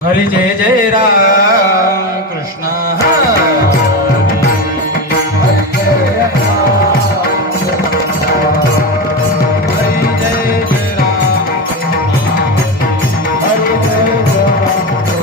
हरी जय जय राम कृष्ण हरी जय जय राम हरी जय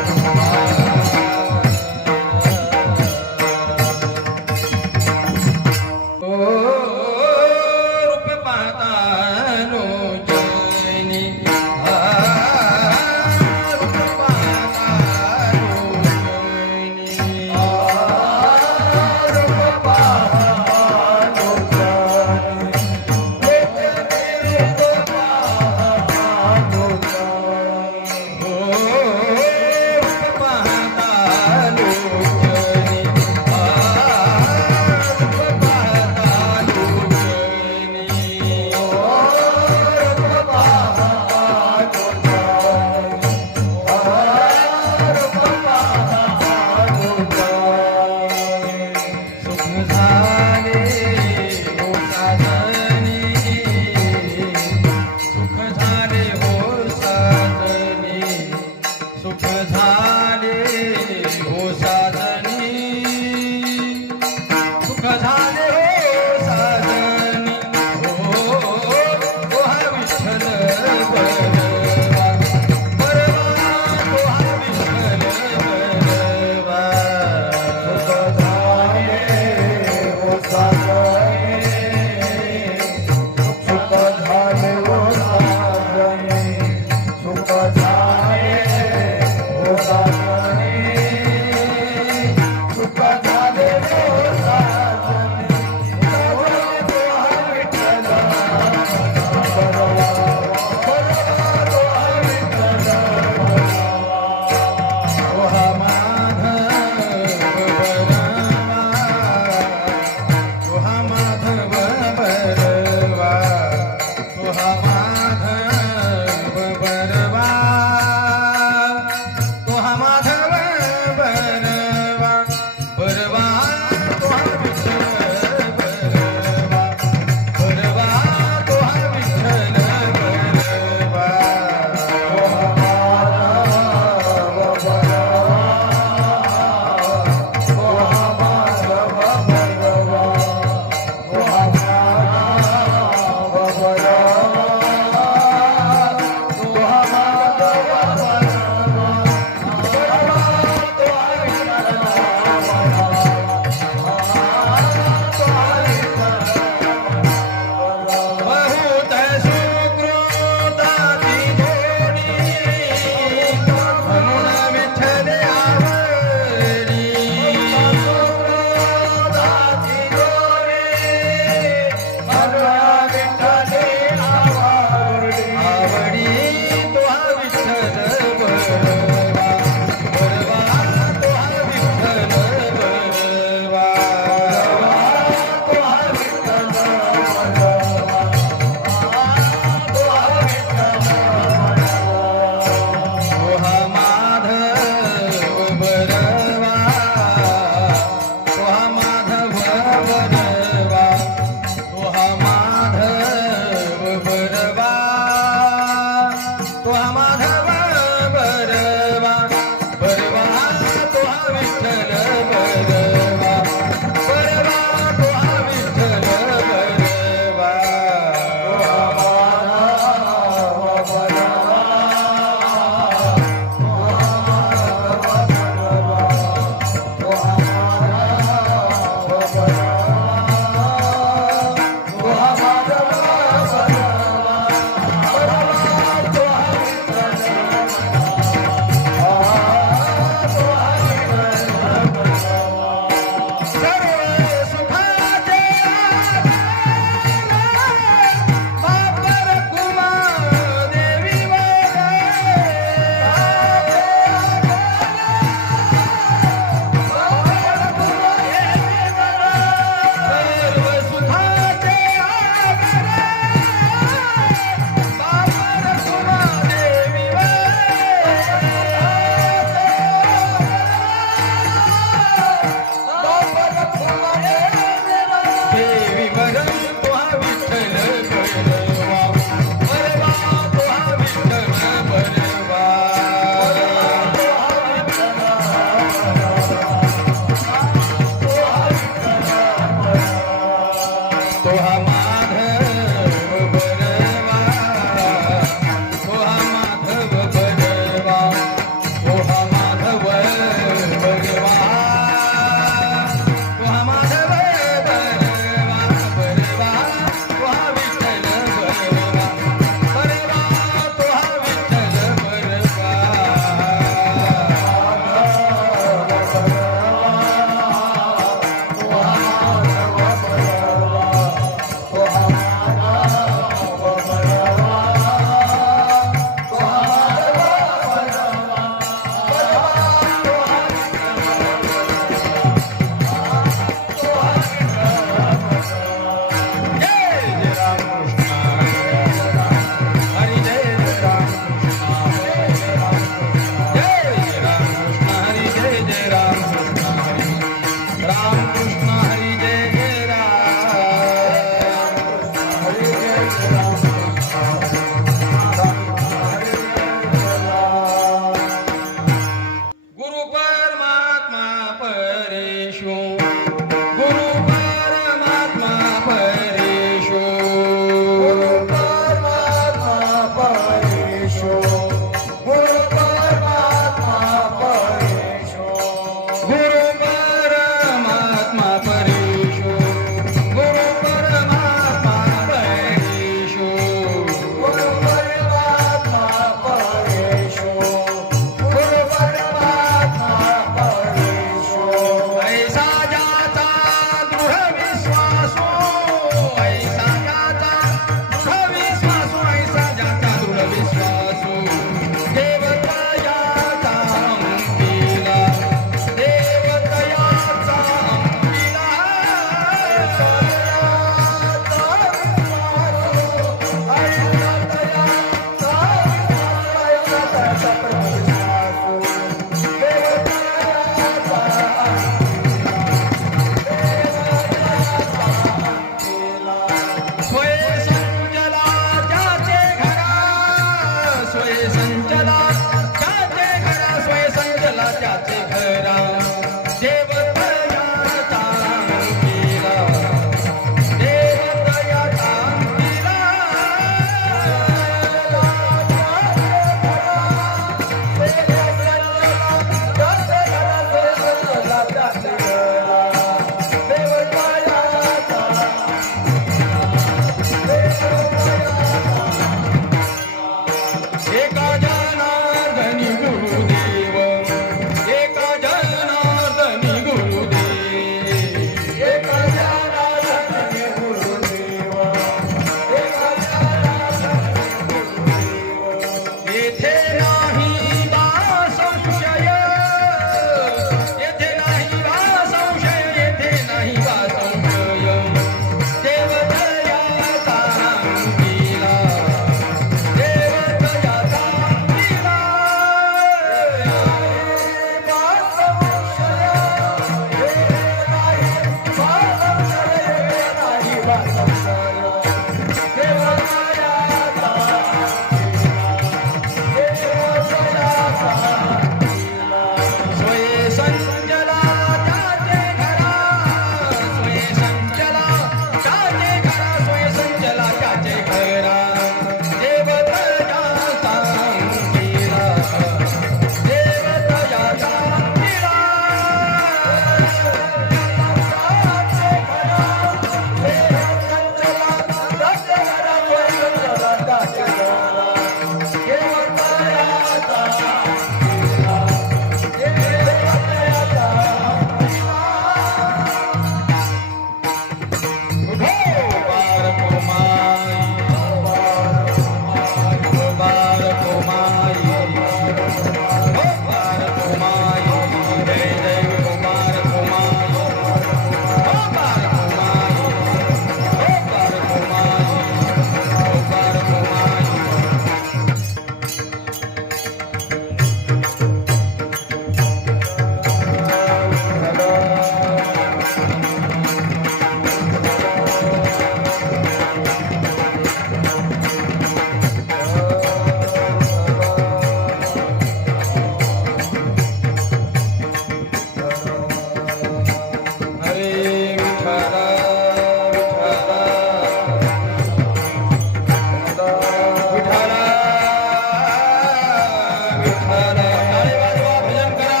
विठ्ठल टाळी वाजवा भजन करा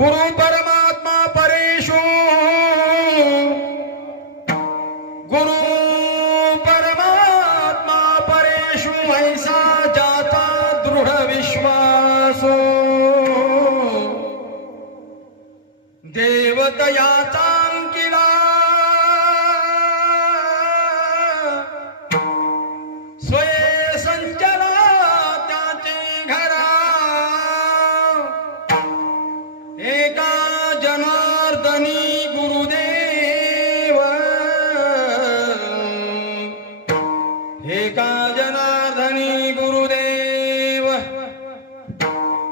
गुरु परमात्मा परेशु गुरु परमात्मा परेशु ऐसा जाता दृढ विश्वासो देवतयाचा अंकिला स्वये संचला त्याचे घरा एका जनार्दनी गुरुदेव एका जनार्दनी गुरुदेव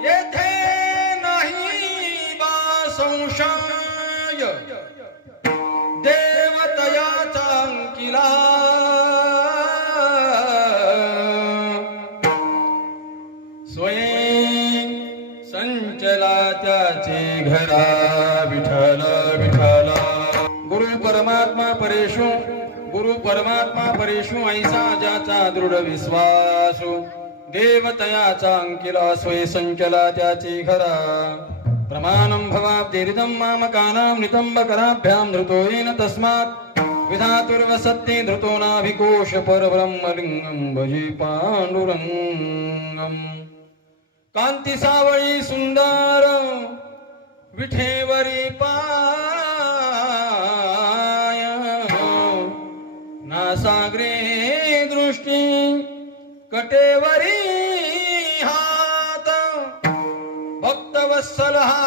येथे नाही बा संशय देवतयाचा अंकिला स्वयं संचला त्याचे घरा विठ्ठल विठ्ठल गुरु परमात्मा परेशु गुरु परमात्मा परेशु ऐसा ज्याचा दृढ विश्वासु देवतयाचा अंकिला स्वय संचला त्याचे घरा प्रमाणं भवाब्धिरिदं मामकानां नितंबकराभ्यां धृतो येन तस्मात् विधातुर्वसत्ते धृतो नाभिकोश परब्रह्मलिंगं भजे पांडुरंगम् कांती सावळी सुंदर विठेवरी पाय नासाग्रे दृष्टी कटेवरी हात भक्तवत्सल हा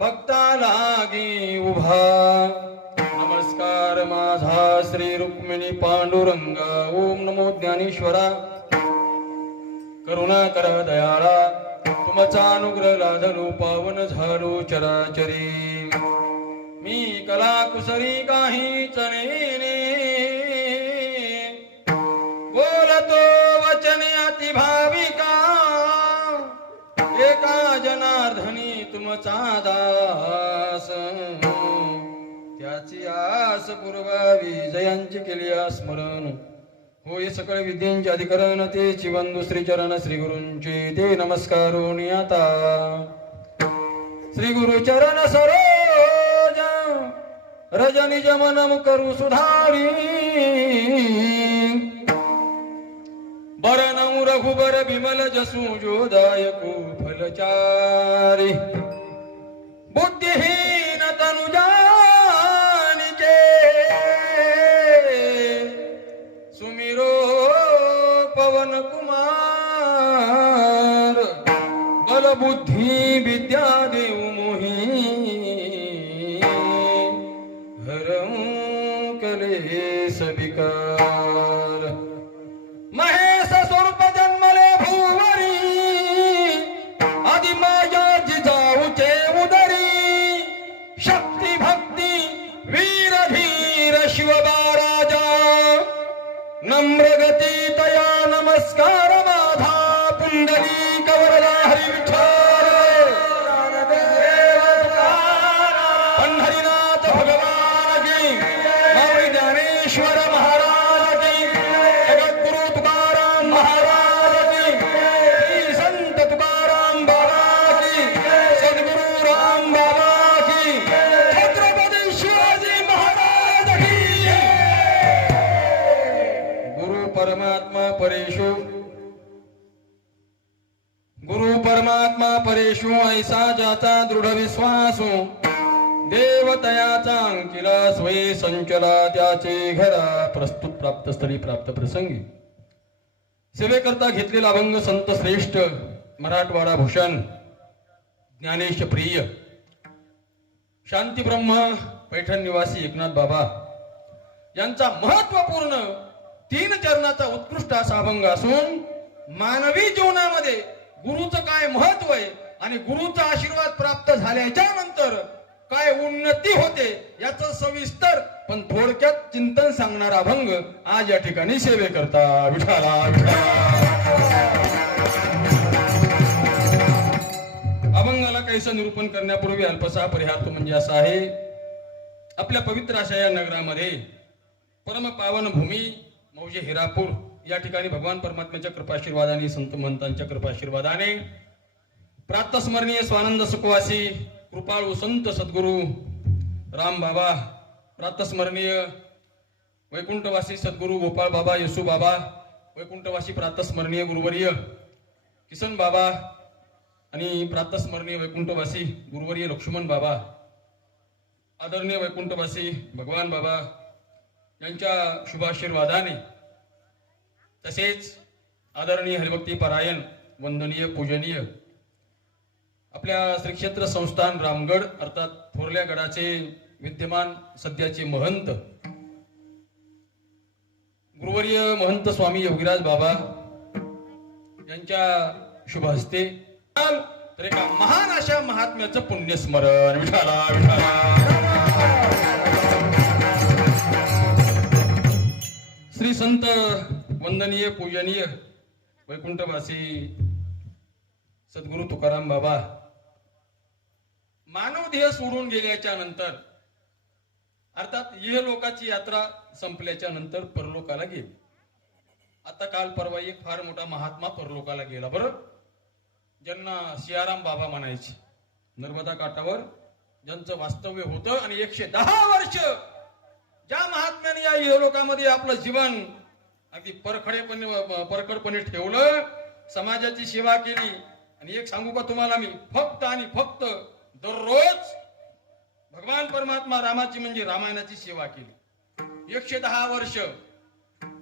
भक्ता लागी उभा नमस्कार माझा श्री रुक्मिणी पांडुरंगा ओम नमो ज्ञानेश्वरा करुणा कर दयाळा तुमचा अनुग्रह लाधलो पावन झालो चराचरी मी कला कुसरी काही चणेने बोलतो वचने अति भाविका एका जनार्दनी तुमचा दास त्याची आस पूर्वावी जयांची केली स्मरण होय सकळ विद्यांचे अधिकरण ते चिवंदु श्री चरण श्री गुरूंचे ते नमस्कारो नियता श्री गुरु चरण सरोज रजनिज मनम करू सुधारी बरनऊ रघुबर विमल जसु जोदायको फलचारी बुद्धिहीन तनु जानिके सुमिरो पवन कुमार बल बुद्धि विद्या देव मोहि हरऊं कलेश विकार महेश स्वरूप जन्मले भूवरी आदि माया जिजाऊचे उदरी शक्ती भक्ती वीर धीर शिवबाराजा नम्रगती तया नमस्कार माझा पुंडली कवरला हरी विठ्ठल पंढरीनाथ भगवान की माऊली ज्ञानेश्वर महाराज की जगद्गुरु तुकाराम महाराज की श्री संत तुकाराम बाबा की सद्गुरु राम बाबा की छत्रपती शिवाजी महाराज की गुरु परमात्मा परेशु गुरु परमात्मा परेशु ऐसा जाता दृढ विश्वासु देवतयाचा अंकिला स्वये संचला त्याचे घरा प्रस्तुत प्राप्त स्थळी प्राप्त प्रसंगी सेवेकरता घेतलेला अभंग संत श्रेष्ठ मराठवाडा भूषण ज्ञानेश प्रिय शांती ब्रह्म पैठण निवासी एकनाथ बाबा यांचा महत्वपूर्ण 3 चरणाचा उत्कृष्ट असा अभंग असून मानवी जीवनामध्ये गुरुचं काय महत्व आहे आणि गुरुचा आशीर्वाद प्राप्त झाल्याच्या नंतर काय उन्नती होते याचं सविस्तर पण थोडक्यात चिंतन सांगणारा अभंग आज या ठिकाणी सेवेकरता विठ्ठला अभंगाला काहीसं निरूपण करण्यापूर्वी अल्पसा परिहार्थ म्हणजे असा आहे आपल्या पवित्र अशा या नगरामध्ये परम पावन भूमी मौजे हिरापूर या ठिकाणी भगवान परमात्म्याच्या कृपाशीर्वादाने, संत महंतांच्या कृपाशीर्वादाने, प्रातस्मरणीय स्वानंद सुखवासी कृपाळू संत सद्गुरू राम बाबा, प्रातस्मरणीय वैकुंठवासी सद्गुरू गोपाळ बाबा, येसू बाबा, वैकुंठवासी प्रातस्मरणीय गुरुवर्य किसन बाबा आणि प्रातस्मरणीय वैकुंठवासी गुरुवर्य लक्ष्मण बाबा, आदरणीय वैकुंठवासी भगवान बाबा यांच्या शुभाशीर्वादाने, तसेच आदरणीय हरिभक्ती परायण वंदनीय पूजनीय आपल्या श्री क्षेत्र संस्थान रामगड अर्थात थोरल्या गडाचे विद्यमान सध्याचे महंत गुरुवर्य महंत स्वामी योगीराज बाबा यांच्या शुभ हस्ते तर एका महान अशा महात्म्याचं पुण्यस्मरण. विठाला विठाला. श्री संत वंदनीय पूजनीय वैकुंठवासी सद्गुरू तुकाराम बाबा मानव देह सोडून गेल्याच्या नंतर, अर्थात इहलोकाची यात्रा संपल्याच्या नंतर परलोकाला गेले. आता काल परवा एक फार मोठा महात्मा परलोकाला गेला. बरं, ज्यांना सियाराम बाबा म्हणायचे, नर्मदा काठावर ज्यांचं वास्तव्य होतं आणि 110 वर्ष ज्या महात्म्याने या इहलोकामध्ये आपलं जीवन अगदी परखडपणे ठेवलं, समाजाची सेवा केली. आणि एक सांगू का तुम्हाला मी, फक्त आणि फक्त दररोज भगवान परमात्मा रामाची म्हणजे रामायणाची सेवा केली. 110 वर्ष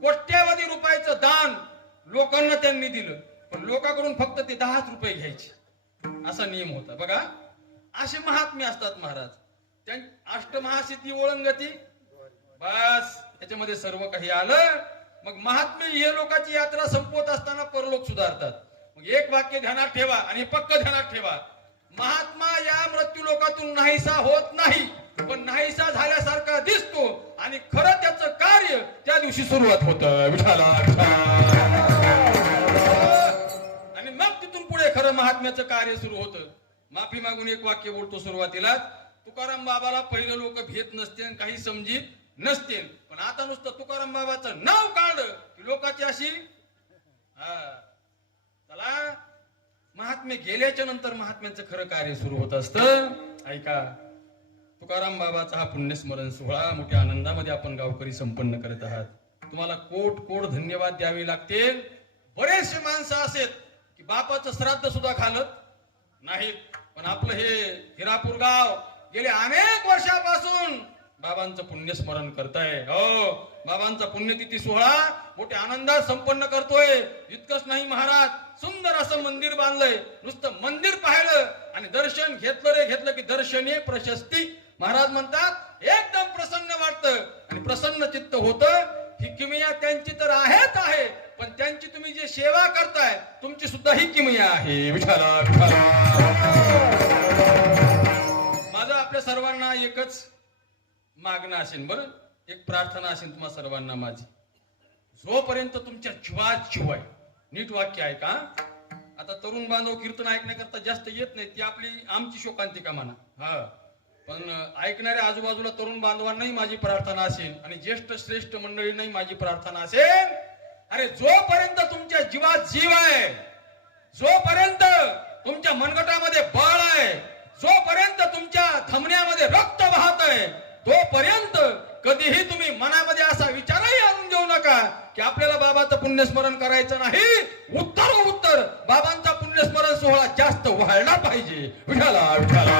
कोट्यावधी रुपयाचं दान लोकांना त्यांनी दिलं, पण लोकांकडून फक्त ते 10 रुपये घ्यायचे, असा नियम होता. बघा, असे महात्मे असतात महाराज. त्या अष्टमहासिद्धी ओळंगती, बस त्याच्यामध्ये सर्व काही आलं. मग महात्मे हे लोकांची यात्रा संपवत असताना परलोक सुधारतात. मग एक वाक्य ध्यानात ठेवा आणि पक्क ध्यानात ठेवा, महात्मा या मृत्यू लोकातून नाहीसा होत नाही, पण नाहीसा झाल्यासारखा दिसतो आणि खरं त्याचं कार्य त्या दिवशी सुरुवात होतं. विठाला. आणि मग तिथून पुढे खरं महात्म्याचं कार्य सुरू होतं. माफी मागून एक वाक्य बोलतो सुरुवातीला, तुकाराम बाबाला पहिलं लोक भेट नसते, काही समजीत नसते, पण आता नुसतं तुकाराम बाबाचं नाव काढलं की लोकांची अशी चला. महात्मे गेल्याच्या नंतर महात्म्यांचं खरं कार्य सुरू होत असतं. ऐका, तुकाराम बाबाचा हा पुण्यस्मरण सोहळा मोठ्या आनंदामध्ये आपण गावकरी संपन्न करत आहात. तुम्हाला कोट कोट धन्यवाद द्यावे लागतील. बरेचसे माणसं असेल की बापाचं श्राद्ध सुद्धा घालत नाहीत, पण आपलं हे हिरापूर गाव गेले अनेक वर्षापासून बाबांचं पुण्यस्मरण करताय. हो, बाबांचा पुण्यतिथी सोहळा मोठ्या आनंदात संपन्न करतोय. इतकंच नाही महाराज, सुंदर असं मंदिर बांधलंय. नुसतं मंदिर पाहिलं आणि दर्शन घेतलं की दर्शनीय प्रशस्ती. महाराज म्हणतात एकदम प्रसन्न वाटतं आणि प्रसन्न चित्त होतं. ही किमया त्यांची तर आहेच आहे, पण त्यांची तुम्ही जे सेवा करताय तुमची सुद्धा ही किमया आहे. विठाला विठाला. माझं आपल्या सर्वांना एकच मागणं असेल, बरं, एक प्रार्थना असेल तुम्हा सर्वांना माझी, जोपर्यंत तुमच्या जीवात जीव आहे, नीट वाक्य आहे का. आता तरुण बांधव कीर्तन ऐकण्याकरता जास्त येत नाही, ती आपली आमची शोकांतिका म्हणा. हा, पण ऐकणाऱ्या आजूबाजूला तरुण बांधवांनाही माझी प्रार्थना असेल आणि ज्येष्ठ श्रेष्ठ मंडळींनाही माझी प्रार्थना असेल, अरे जोपर्यंत तुमच्या जीवात जीव आहे, जोपर्यंत तुमच्या मनगटामध्ये बळ आहे, जोपर्यंत तुमच्या धमन्यामध्ये रक्त वाहत आहे, तोपर्यंत कधीही तुम्ही मनामध्ये असा विचारही आणून घेऊ नका की आपल्याला बाबाचं पुण्यस्मरण करायचं नाही. उत्तर बाबांचा पुण्यस्मरण सोहळा जास्त व्हायला पाहिजे. विठाला विठाला.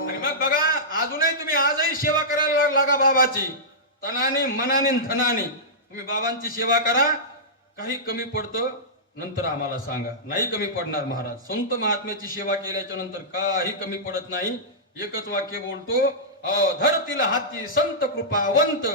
आणि मग बघा, अजूनही तुम्ही आजही सेवा करायला लागा बाबाची, तनाने मनाने धनाने तुम्ही बाबांची सेवा करा. काही कमी पडतं नंतर आम्हाला सांगा, नाही कमी पडणार महाराज. संत महात्म्याची सेवा केल्याच्या नंतर काही कमी पडत नाही. एकच वाक्य बोलतो, धरतील हाती संत कृपावंत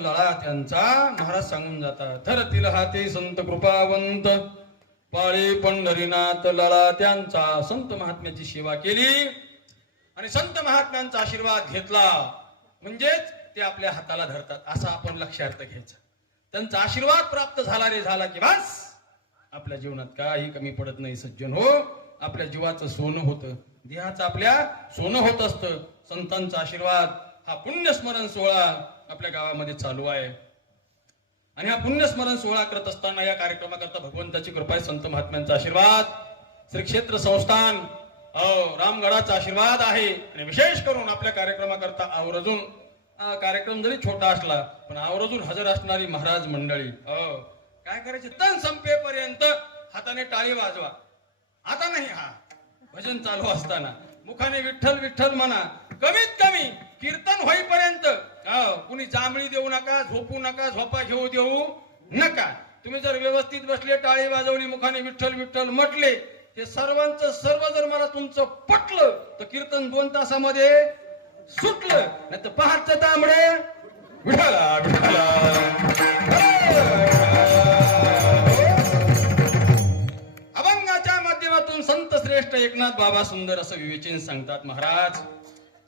लळा त्यांचा महाराज सांगून जातात. धरतील हाते संत कृपावंत, पाळी पंढरीनाथ लळा त्यांचा. संत महात्म्याची सेवा केली आणि संत महात्म्यांचा आशीर्वाद घेतला म्हणजेच ते आपल्या हाताला धरतात असं आपण लक्षात घ्यायचं. त्यांचा आशीर्वाद प्राप्त झाला रे झाला की बस आपल्या जीवनात काही कमी पडत नाही सज्जन हो. आपल्या जीवाचं सोनं होतं, देहाचं आपल्या सोनं होत असतं. संतांचा आशीर्वाद हा पुण्यस्मरण सोहळा आपल्या गावामध्ये चालू आहे आणि हा पुण्यस्मरण सोहळा करत असताना या कार्यक्रमाकरता भगवंताची कृपा आहे, संत महात्म्यांचा आशीर्वाद, श्री क्षेत्र संस्थान रामगडाचा आशीर्वाद आहे. आणि विशेष करून आपल्या कार्यक्रमाकरता आवर्जून कार्यक्रम जरी छोटा असला पण आवर्जून हजर असणारी महाराज मंडळी. काय करायचे तन संपेपर्यंत हाताने टाळी वाजवा. आता नाही, हा भजन चालू असताना मुखाने विठ्ठल विठ्ठल म्हणा. कमीत कमी कीर्तन होईपर्यंत कुणी जांभळी देऊ नका, झोपू नका, झोपा घेऊ देऊ नका. तुम्ही जर व्यवस्थित बसले, टाळी वाजवली, मुखाने विठ्ठल विठ्ठल म्हटले, हे सर्वांचं सर्व जर मला तुमचं पटलं तर कीर्तन 2 तासामध्ये सुटलं. नाही तर पहाटचं तांबडे विठाला विठाला. अभंगाच्या माध्यमातून संत श्रेष्ठ एकनाथ बाबा सुंदर असं विवेचन सांगतात. महाराज,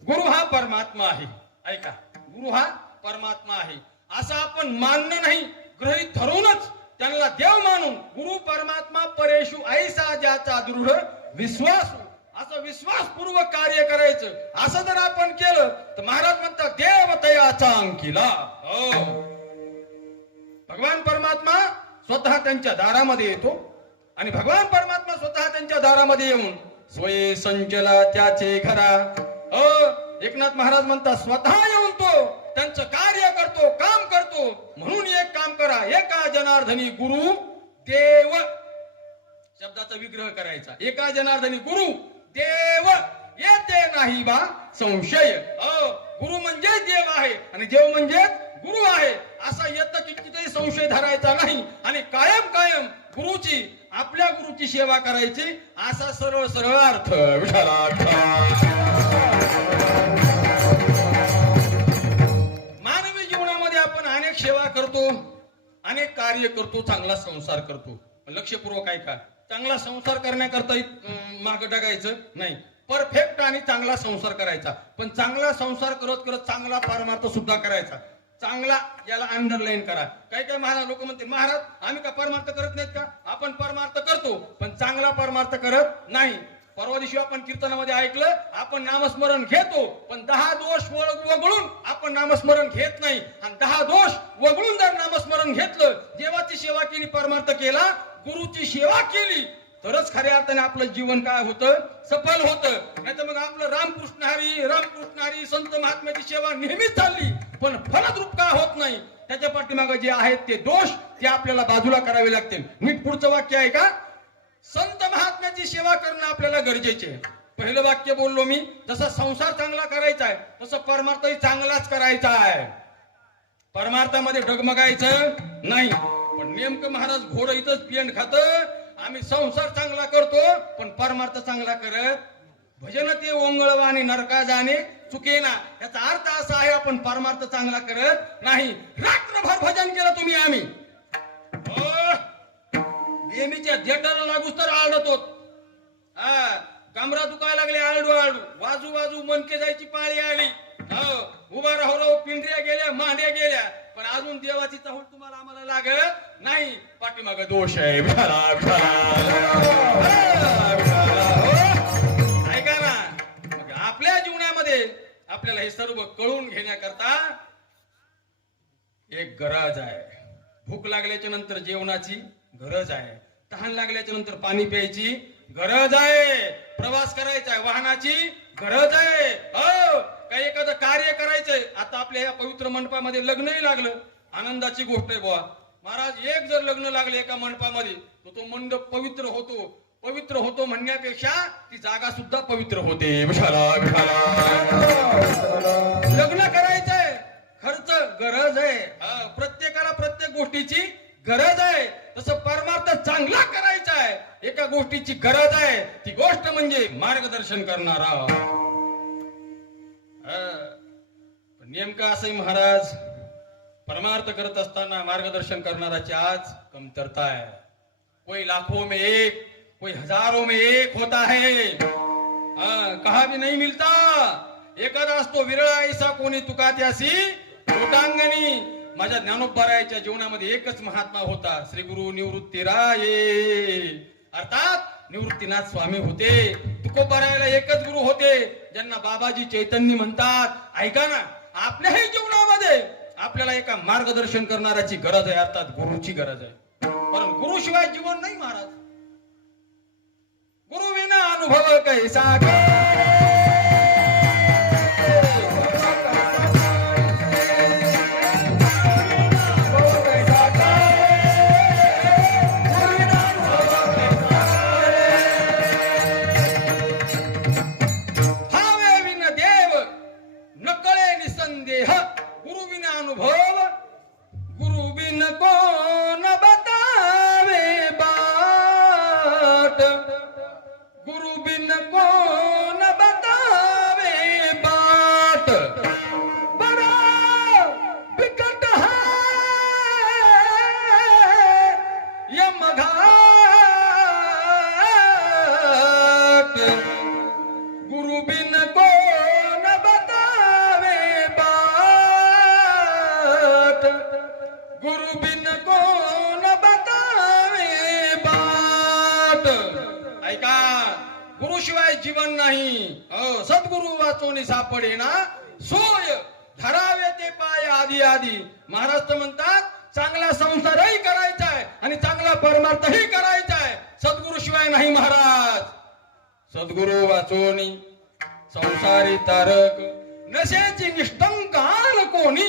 गुरु हा परमात्मा आहे. ऐका, गुरु हा परमात्मा आहे असं आपण मानणं नाही, गृहीत धरूनच त्यांना देव मानून गुरु परमात्मा परेशु ऐसा ज्याचा दृढ विश्वास असं विश्वासपूर्वक कार्य करायचं. असं जर आपण केलं तर महाराज म्हणतात देवतयाचा अंकिला. भगवान परमात्मा स्वतः त्यांच्या दारामध्ये येतो आणि भगवान परमात्मा स्वतः त्यांच्या दारामध्ये येऊन स्वये संचला त्याचे घरा. एकनाथ महाराज म्हणतात स्वतः येऊन तो त्यांचं कार्य करतो, काम करतो. म्हणून एक काम करा, एका जनार्दनी गुरु देव शब्दाचा विग्रह करायचा. एका जनार्दनी गुरु देव येते नाही बा संशय. गुरु म्हणजे देव आहे आणि देव म्हणजे गुरु आहे असा येतं की कितीही संशय धरायचा नाही आणि कायम कायम गुरुची, आपल्या गुरुची सेवा करायची असा सरळ सरळ अर्थ. मानवी जीवनामध्ये आपण अनेक सेवा करतो, अनेक कार्य करतो, चांगला संसार करतो. लक्षपूर्वक ऐका, चांगला संसार करण्याकरता माग टाकायचं नाही, परफेक्ट आणि चांगला संसार करायचा. पण चांगला संसार करत करत चांगला परमार्थ सुद्धा करायचा. चांगला याला अंडरलाईन करा. काही काही महाराज लोक म्हणते महाराज आम्ही का परमार्थ करत नाहीत का? आपण परमार्थ करतो पण चांगला परमार्थ करत नाही. परवा दिवशी आपण कीर्तनामध्ये ऐकलं, आपण नामस्मरण घेतो पण 10 दोष वगळून आपण नामस्मरण घेत नाही. आणि 10 दोष वगळून जर नामस्मरण घेतलं, देवाची सेवा केली, परमार्थ केला, गुरुची सेवा केली तरच खऱ्या अर्थाने आपलं जीवन काय होतं, सफल होतं. नाही तर मग आपलं रामकृष्ण हरी संत महात्म्याची सेवा नेहमीच चालली पण फलद्रूप काय होत नाही. त्याच्या पाठीमागे जे आहेत ते दोष ते आपल्याला बाजूला करावे लागतील. नीट पुढचं वाक्य आहे का, संत महात्म्याची सेवा करणं आपल्याला गरजेचे. पहिलं वाक्य बोललो मी, जसा संसार चांगला करायचा आहे तसं परमार्थही चांगलाच करायचा आहे. परमार्थामध्ये डगमगायचं नाही. पण नेमकं महाराज घोडं इथंच पेंड खात. आम्ही संसार चांगला करतो पण परमार्थ चांगला करत, भजन ते ओंगळवा आणि नरका जाणे चुकेना. याचा अर्थ असा आहे आपण परमार्थ चांगला करत नाही. रात्रभर भजन केलं तुम्ही, आम्ही नेहमीच्या जेटाला लागूच तर आळतो. कमरा दुखायला लागले, आळडू आळडू, वाजू वाजू मनके जायची पाळी आली. उभा राहू पिंढऱ्या गेल्या, मांड्या गेल्या, पण अजून देवाची चहूल तुम्हाला आम्हाला लागत नाही. पाठीमाग दोष आहे. ऐका ना, आपल्या जीवनामध्ये आपल्याला हे सर्व कळून घेण्याकरता एक गरज आहे. भूक लागल्याच्या नंतर जेवणाची गरज आहे, तहान लागल्याच्या नंतर पाणी प्यायची गरज आहे, प्रवास करायचा आहे, वाहनाची गरज आहे. काही एखादं कार्य करायचंय. आता आपल्या या पवित्र मंडपामध्ये लग्नही लागलं, आनंदाची गोष्ट आहे बुवा. महाराज एक जर लग्न लागले एका मंडपामध्ये तर तो मंडप पवित्र होतो. पवित्र होतो म्हणण्यापेक्षा ती जागा सुद्धा पवित्र होते. लग्न करायचंय, खर्च गरज आहे. प्रत्येकाला प्रत्येक गोष्टीची गरज आहे. तसं परमार्थ चांगला करायचा आहे, एका गोष्टीची गरज आहे. ती गोष्ट म्हणजे मार्गदर्शन करणारा. नेमकं असं महाराज परमार्थ करत असताना मार्गदर्शन करणाराची आज कमतरता है। कोई लाखों में एक, कोई हजारों में एक होता है, कहा भी नहीं मिलता। एखादा असतो विरळा ऐसा कोणी तुका त्यासी लोटांगणी। माझ्या ज्ञानोबरायाच्या जीवनामध्ये एकच महात्मा होता, श्री गुरु निवृत्तीराये, अर्थात निवृत्तीनाथ स्वामी होते। तुकोबरायाला एकच गुरु होते ज्यांना बाबाजी चैतन्य म्हणतात। ऐका ना, आपल्याही जीवनामध्ये आपल्याला एका मार्गदर्शन करणाऱ्याची गरज आहे, अर्थात गुरुची गरज आहे। पण गुरुशिवाय जीवन नाही महाराज। गुरु विना अनुभव कैसा जीवन नाही। सद्गुरु वाचोनी सापडे ना सोय, धरावे ते पाय आधी आधी। महाराज तर म्हणतात चांगला संसारही करायचा आहे आणि चांगला परमार्थही करायचा आहे, सद्गुरु शिवाय नाही महाराज। सद्गुरु वाचोनी संसारी तारक, नशेची निष्ठंकान कोणी।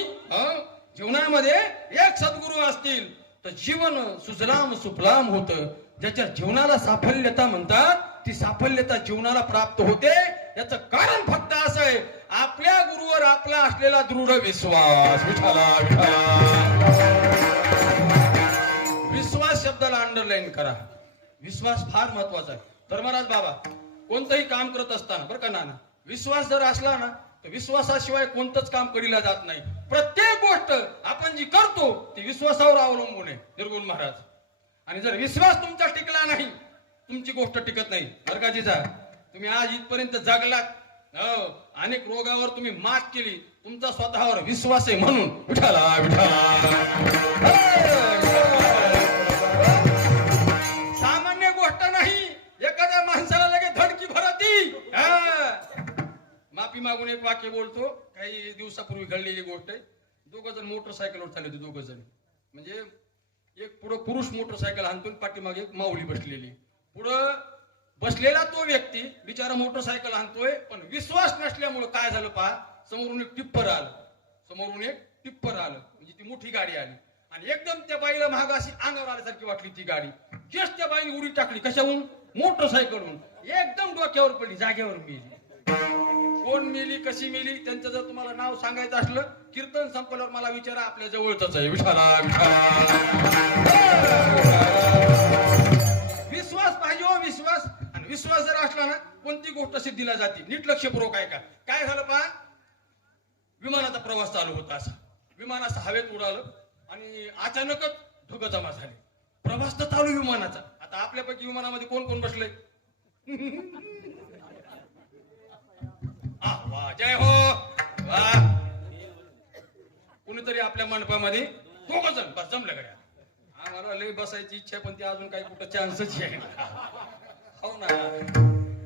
जीवनामध्ये एक सद्गुरु असतील तर जीवन सुजलाम सुफलाम होतं। ज्याच्या जीवनाला साफल्यता म्हणतात, ती साफल्यता जीवनाला प्राप्त होते। याचं कारण फक्त असं आहे, आपल्या गुरुवर आपला असलेला दृढ विश्वास। विठाला विश्वास शब्दाला अंडरलाईन करा। विश्वास फार महत्वाचा आहे। धर्मराज बाबा कोणतंही काम करत असताना बरं का नाना, विश्वास जर असला ना तर विश्वासाशिवाय कोणतंच काम करीला जात नाही। प्रत्येक गोष्ट आपण जी करतो ती विश्वासावर अवलंबून आहे, निर्गुण महाराज। आणि जर विश्वास तुमचा टिकला नाही, तुमची गोष्ट टिकत नाही। बरं का जिजा, तुम्ही आज इथपर्यंत जगलात, अनेक रोगावर तुम्ही मात केली, तुमचा स्वतःवर विश्वास आहे म्हणून। विठाला सामान्य गोष्ट नाही, एखाद्या माणसाला लगेच धडकी भरती। माफी मागून एक वाक्य बोलतो, काही दिवसापूर्वी घडलेली गोष्ट आहे। दोघं जण मोटरसायकलवर चालले होते, दोघं जण म्हणजे एक पुढं पुरुष मोटरसायकल आणतो, पाठीमागे एक माऊली बसलेली। पुढं बसलेला तो व्यक्ती बिचारा मोटरसायकल आणतोय, पण विश्वास नसल्यामुळे काय झालं पहा, समोरून एक टिप्पर आलं, म्हणजे ती मोठी गाडी आली आणि एकदम त्या बाईला महाग अशी अंगावर आल्यासारखी वाटली ती गाडी। जस्ट त्या बाईने उडी टाकली, कशाहून? मोटरसायकलहून। एकदम डोक्यावर पडली, जागेवर मेली। कोण मेली, कशी मेली, त्यांचं जर तुम्हाला नाव सांगायचं असलं, कीर्तन संपल्यावर मला विचारा, आपल्या जवळच आहे। विठाला विश्वास पाहिजे हो, विश्वास। आणि विश्वास जर असला ना कोणती गोष्ट सिद्धीला जाते। नीट लक्षपूर्वक आहे का, काय झालं पहा, विमानाचा प्रवास चालू होता, असा विमान असं हवेत उडालं आणि अचानकच ढग जमा झाले। प्रवास तर चालू विमानाचा। आता आपल्यापैकी विमानामध्ये कोण कोण बसले? वा जय हो वा। कुणीतरी आपल्या मंडपामध्ये दोघं जण बस जमलं गड्या। आम्हाला लई बसायची इच्छा, पण ती अजून काही कुठं चान्सच आहे। हो ना,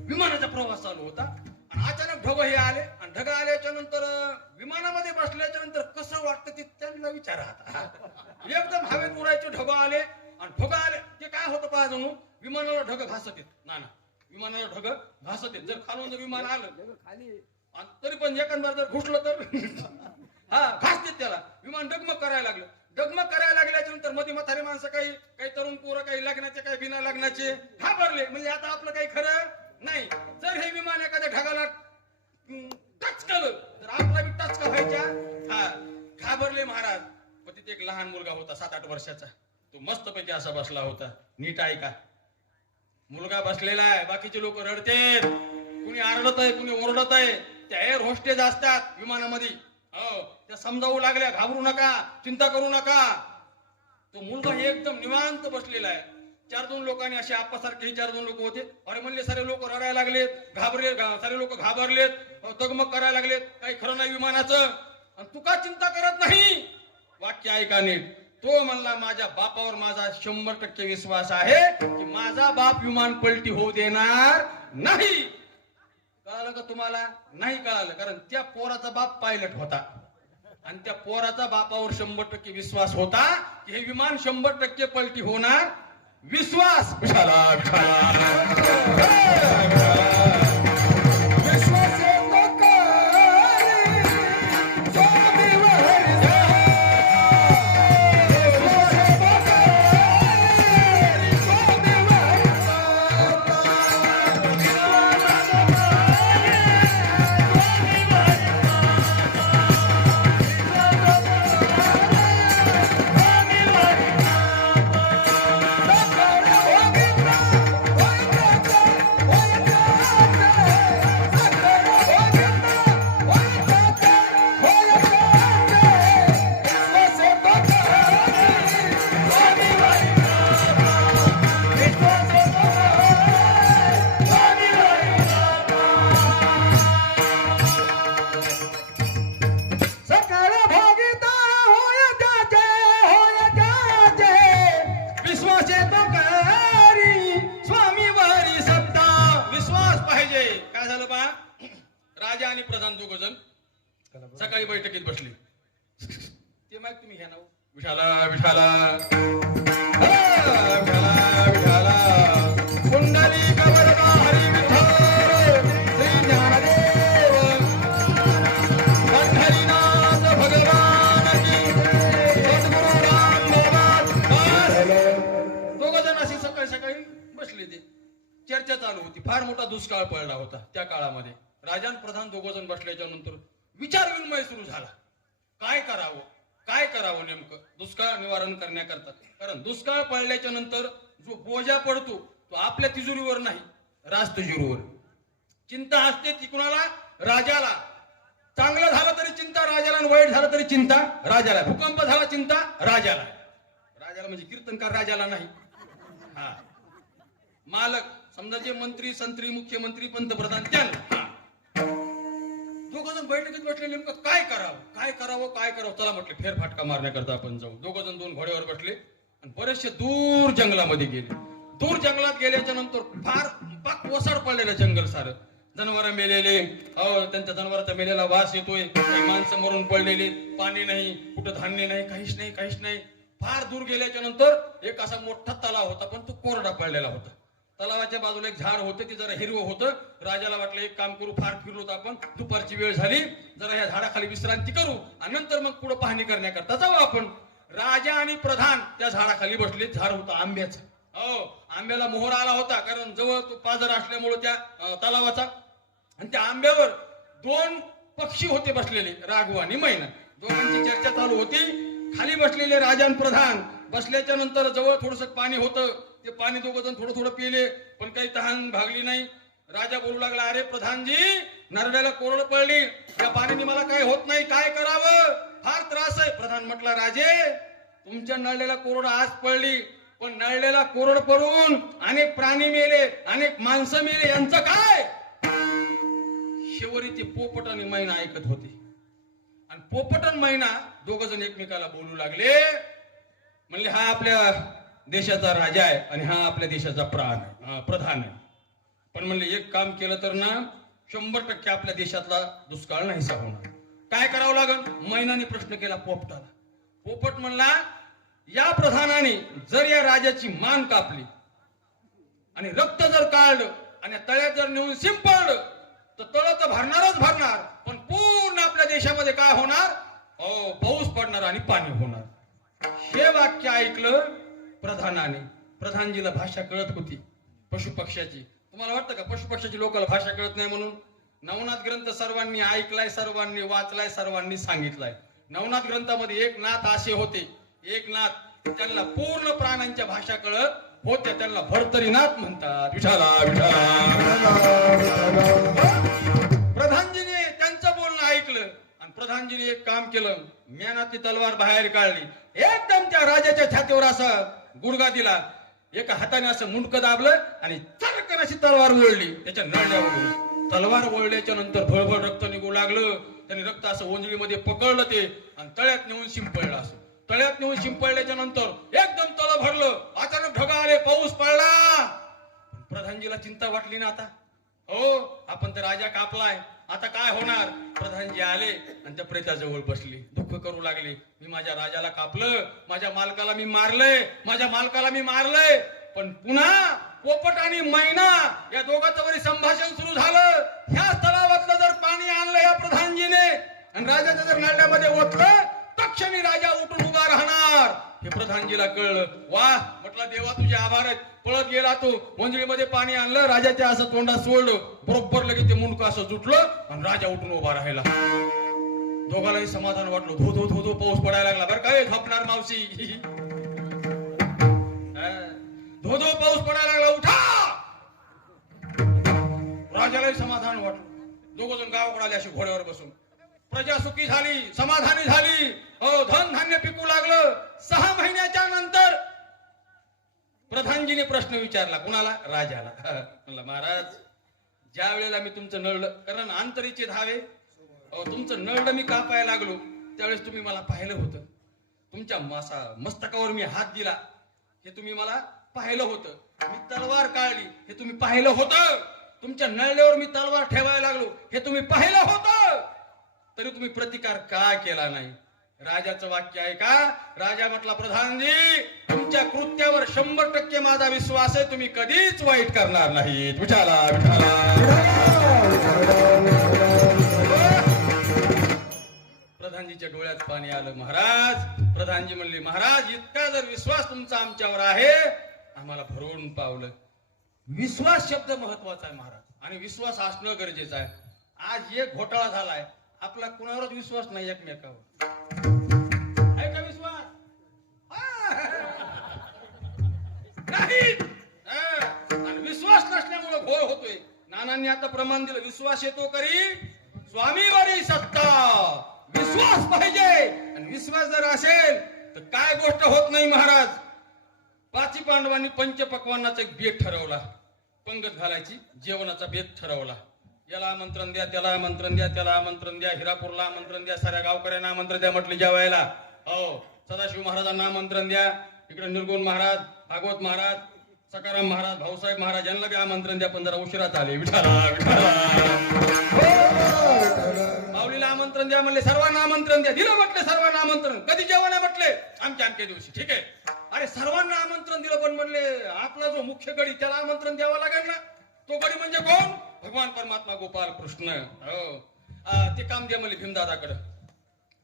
विमानाचा प्रवास चालू होता आणि अचानक ढग हे आले आणि ढग आल्याच्या नंतर विमानामध्ये बसल्याच्या नंतर कसं वाटतं ते त्यांना विचारा। एकदम हवेत उडायचे ढग आले आणि ढग आले ते काय होतं पहा, जणू विमानाला ढग घासत येत। नाना, विमानाला ढग घासत येत। जर खालून जर विमान आलं आणि तरी पण एखाद्या जर घुसलं तर घासते त्याला। विमान डगमग करायला लागलं, डगमग करायला लागल्याच्या नंतर मध्ये म्हातारे माणसं, काही तरुण पोरं, काही लग्नाचे, काही बिना लग्नाचे घाबरले, म्हणजे आता आपलं काही खरं नाही। जर हे विमान एखाद्या ढगाला टच केलं तर आपला बी टचका व्हायच्या। घाबरले महाराज। पण तिथे एक लहान मुलगा होता 7-8 वर्षाचा, तो मस्तपैकी असा बसला होता। नीट ऐका, मुलगा बसलेला आहे, बाकीचे लोक रडतेत, कुणी आरडत आहे, कुणी ओरडत आहे। त्या एअर होस्टेज असतात विमानामध्ये, हो त्या समजावू लागल्या, घाबरू नका, चिंता करू नका. तो मुलगा एकदम निवांत बसलेला आहे. 4-2 लोकांनी असे आपासारखे 4-2 लोक होते. अरे म्हणले सारे लोक रडायला लागलेत, सारे लोक घाबरलेत, तगमग करायला लागलेत, काही खरं नाही विमानाचं. आणि तू का चिंता करत नाही? वाक्य ऐका नीट. तो म्हणला माझ्या बापावर माझा 100% विश्वास आहे की माझा बाप विमान पलटी होऊ देणार नाही. कळालं का तुम्हाला? नाही कळालं, कारण त्या पोराचा बाप पायलट होता आणि त्या पोराचा बापावर 100% विश्वास होता की हे विमान 100% पलटी होणार. विश्वास राजा आणि प्रधान दोघ जण सकाळी बैठकीत बसले. ते माहिती तुम्ही घ्या ना. विठाला विठाला विठाला कुंडलिक वरदा हरी विठ्ठल श्री ज्ञानदेव पंढरीनाथ भगवान की सद्गुरु रामदेव. दोघ जण अशी सकाळी सकाळी बसले. ते चर्चा चालू होती. फार मोठा दुष्काळ पडला होता त्या काळामध्ये. राजा आणि प्रधान दोघ जण बसल्याच्या नंतर विचार विनिमय सुरू झाला. काय करावं नेमकं दुष्काळ निवारण करण्याकरता. कारण दुष्काळ पडल्याच्या नंतर जो बोजा पडतो तो आपल्या तिजोरीवर नाही, राज तिजोरीवर. चिंता असते ती कुणाला? राजाला. चांगलं झालं तरी चिंता राजाला आणि वाईट झालं तरी चिंता राजाला. भूकंप झाला चिंता राजाला. राजाला म्हणजे कीर्तनकार राजाला नाही. हा मालक समजा जे मंत्री संत्री मुख्यमंत्री पंतप्रधान त्यांना. दोघ जण बैठकीत बसले. नेमकं काय करावं चला म्हटले फेरफाटका मारण्याकरता आपण जाऊ. दोघ जण 2 घोड्यावर बसले आणि बरेचसे दूर जंगलामध्ये गेले. दूर जंगलात गेल्याच्या नंतर फार पाक ओसाड पडलेलं जंगल सारं. जनावर मेलेले, त्यांच्या जनावरांचा मेलेला वास येतोय. काही माणसं मरून पडलेले, पाणी नाही, कुठं धान्य नाही, काहीच नाही. फार दूर गेल्याच्या नंतर एक असा मोठा तलाव होता, पण तो कोरडा पडलेला होता. तलावाच्या बाजूला एक झाड होतं, ते जरा हिरवं होतं. राजाला वाटलं एक काम करू, फार फिरलो तर आपण, दुपारची वेळ झाली, जरा ह्या झाडाखाली विश्रांती करू आणि नंतर मग पुढे पाहणी करण्याकरता जाऊ आपण. राजा आणि प्रधान त्या झाडाखाली बसले. झाड होतं आंब्याचं. आंब्याला मोहर आला होता, कारण जवळ तो पाझर असल्यामुळे त्या तलावाचा. आणि त्या आंब्यावर 2 पक्षी होते बसलेले, राघव आणि मैना. दोघांची चर्चा चालू होती. खाली बसलेले राजा आणि प्रधान. बसल्याच्या नंतर जवळ थोडस पाणी होतं. ते पाणी दोघ जण थोडं पिले, पण काही तहान भागली नाही. राजा बोलू लागला, अरे प्रधानजी, नरड्याला कोरड पडली, या पाण्याने मला काय होत नाही, काय करावं, फार त्रास आहे. प्रधान म्हटला, राजे तुमच्या नळलेला कोरड आज पडली, पण नळलेला कोरड पडून अनेक प्राणी मेले, अनेक माणसं मेले, यांचं काय? शेवरी ते पोपट आणि मैना ऐकत होते. आणि पोपट आणि मैना दोघ जण एकमेकाला बोलू लागले. म्हणले, हा आपल्या देशाचा राजा आहे आणि हा आपल्या देशाचा प्रधान आहे. पण म्हणले एक काम केलं तर ना 100% आपल्या देशातला दुष्काळ नाहीसा होणार. काय करावं लागल? मैनाने प्रश्न केला पोपटाला. पोपट म्हणला, या प्रधानाने जर या राजाची मान कापली आणि रक्त जर काढलं आणि तळ्यात जर नेऊन शिंपडलं तर तळ तर भरणार, पण पूर्ण आपल्या देशामध्ये काय होणार? पाऊस पडणार आणि पाणी होणार. हे वाक्य ऐकलं प्रधानाने. प्रधानजीला भाषा कळत होती पशुपक्ष्याची. तुम्हाला वाटतं का पशुपक्ष्याची लोकांना भाषा कळत नाही म्हणून? नवनाथ ग्रंथ सर्वांनी ऐकलाय, सर्वांनी वाचलाय, सर्वांनी सांगितलाय. नवनाथ ग्रंथामध्ये एक नाथ असे होते, एक नाथ त्यांना पूर्ण प्राण्यांच्या भाषा कळत होत्या, त्यांना भरतरीनाथ म्हणतात. विठाला विठाला. प्रधानजीने त्यांचं बोलणं ऐकलं आणि प्रधानजीने एक काम केलं, म्यानातली तलवार बाहेर काढली, एकदम त्या राजाच्या छातीवर असं गुडगा दिला, एका हाताने असं मुंडकं दाबलं आणि चरकन अशी तलवार ओढली त्याच्या नळण्यावरून. तलवार ओढल्याच्या नंतर भळभळ रक्त निघू लागलं. त्याने रक्त असं ओंजळीमध्ये पकडलं ते आणि तळ्यात नेऊन शिंपळलं. असं तळ्यात नेऊन शिंपळल्याच्या नंतर एकदम तळ भरलं. अचानक ढगा आले, पाऊस पडला. प्रधानजीला चिंता वाटली ना, आता हो आपण तर राजा कापलाय, आता काय होणार. प्रधानजी आले आणि त्या प्रेताजवळ बसली, दुःख करू लागले. मी माझ्या राजाला कापलं, माझ्या मालकाला मी मारलंय, माझ्या मालकाला मी मारलंय. पण पुन्हा पोपट आणि मैना या दोघांचं वरी संभाषण सुरू झालं. ह्या तलावातलं जर पाणी आणलं या प्रधानजीने आणि राजाच्या जर नाल्यामध्ये ओतलं, तक्षणी राजा उठून उभा राहणार. हे प्रधानजीला कळलं. वाह, म्हटलं देवा तुझे आभार आहेत. पळत गेला तो, मंजुळीमध्ये पाणी आणलं, राजाच्या असं तोंडात सोडलं, बरोबर लगेच ते मुंडकं असं जुटलं आणि राजा उठून उभा राहिला. दोघांनाही समाधान वाटलं. धो धो धो धो पाऊस पडायला लागला. बरं काय झोपणार मावशी, धो धो पाऊस पडायला लागला, उठा. राजालाही समाधान वाटलं. दोघ जण गावाकडे आले असे घोड्यावर बसून. प्रजा सुखी झाली, समाधानी झाली. हो, धन धान्य पिकू लागलं. 6 महिन्याच्या नंतर प्रधानजीने प्रश्न विचारला. कुणाला? राजाला. म्हणला महाराज, ज्या वेळेला मी तुमचं नळलं, कारण अंतरीचे धावे, तुमचं नळलं मी कापायला लागलो, त्यावेळेस तुम्ही मला पाहिलं होतं. तुमच्या मस्तकावर मी हात दिला, हे तुम्ही मला पाहिलं होतं. मी तलवार काढली, हे तुम्ही पाहिलं होतं. तुमच्या नळल्यावर मी तलवार ठेवायला लागलो, हे तुम्ही पाहिलं होतं. तरी तुम्ही प्रतिकार का केला नाही? राजाचं वाक्य आहे का? राजा म्हटला, प्रधानजी तुमच्या कृत्यावर 100% माझा विश्वास आहे, तुम्ही कधीच वाईट करणार नाही. विठाला विठाला. प्रधानजीच्या डोळ्यात पाणी आलं. महाराज, प्रधानजी म्हणले, महाराज इतका जर विश्वास तुमचा आमच्यावर आहे, आम्हाला भरवून पावलं. विश्वास शब्द महत्वाचा आहे महाराज, आणि विश्वास असणं गरजेचं आहे. आज एक घोटाळा झालाय, आपला कुणावरच विश्वास नाही, एकमेकावर आहे का विश्वास? नाही. आणि विश्वास नसल्यामुळे घोळ होतोय. नानांनी आता प्रमाण दिलं, विश्वास येतो करी स्वामीवरी सत्ता. विश्वास पाहिजे, आणि विश्वास जर असेल तर काय गोष्ट होत नाही महाराज. 5 पांडवांनी पंचपक्वान्नाचा एक बेत ठरवला, पंगत घालायची, जेवणाचा बेत ठरवला. याला आमंत्रण द्या, त्याला आमंत्रण द्या, त्याला आमंत्रण द्या, हिरापूरला आमंत्रण द्या, साऱ्या गावकऱ्यांना आमंत्रण द्या म्हटले जेवायला. हो, सदाशिव महाराजांना आमंत्रण द्या, इकडे निर्गुण महाराज, भागवत महाराज, सकाराम महाराज, भाऊसाहेब महाराज यांना बी आमंत्रण द्या. पण जरा उशिराच आले. विठाला विठाला. माऊलीला आमंत्रण द्या म्हणले, सर्वांना आमंत्रण द्या. दिलं म्हटले सर्वांना आमंत्रण. कधी जेवण आहे म्हटले? आमच्या दिवशी. ठीक आहे. अरे सर्वांना आमंत्रण दिलं, पण म्हणले आपला जो मुख्य गडी त्याला आमंत्रण द्यावं लागेल ना. तो गडी म्हणजे कोण? भगवान परमात्मा गोपाल कृष्ण. हो, ते काम द्या म्हणले भीमदादाकडे.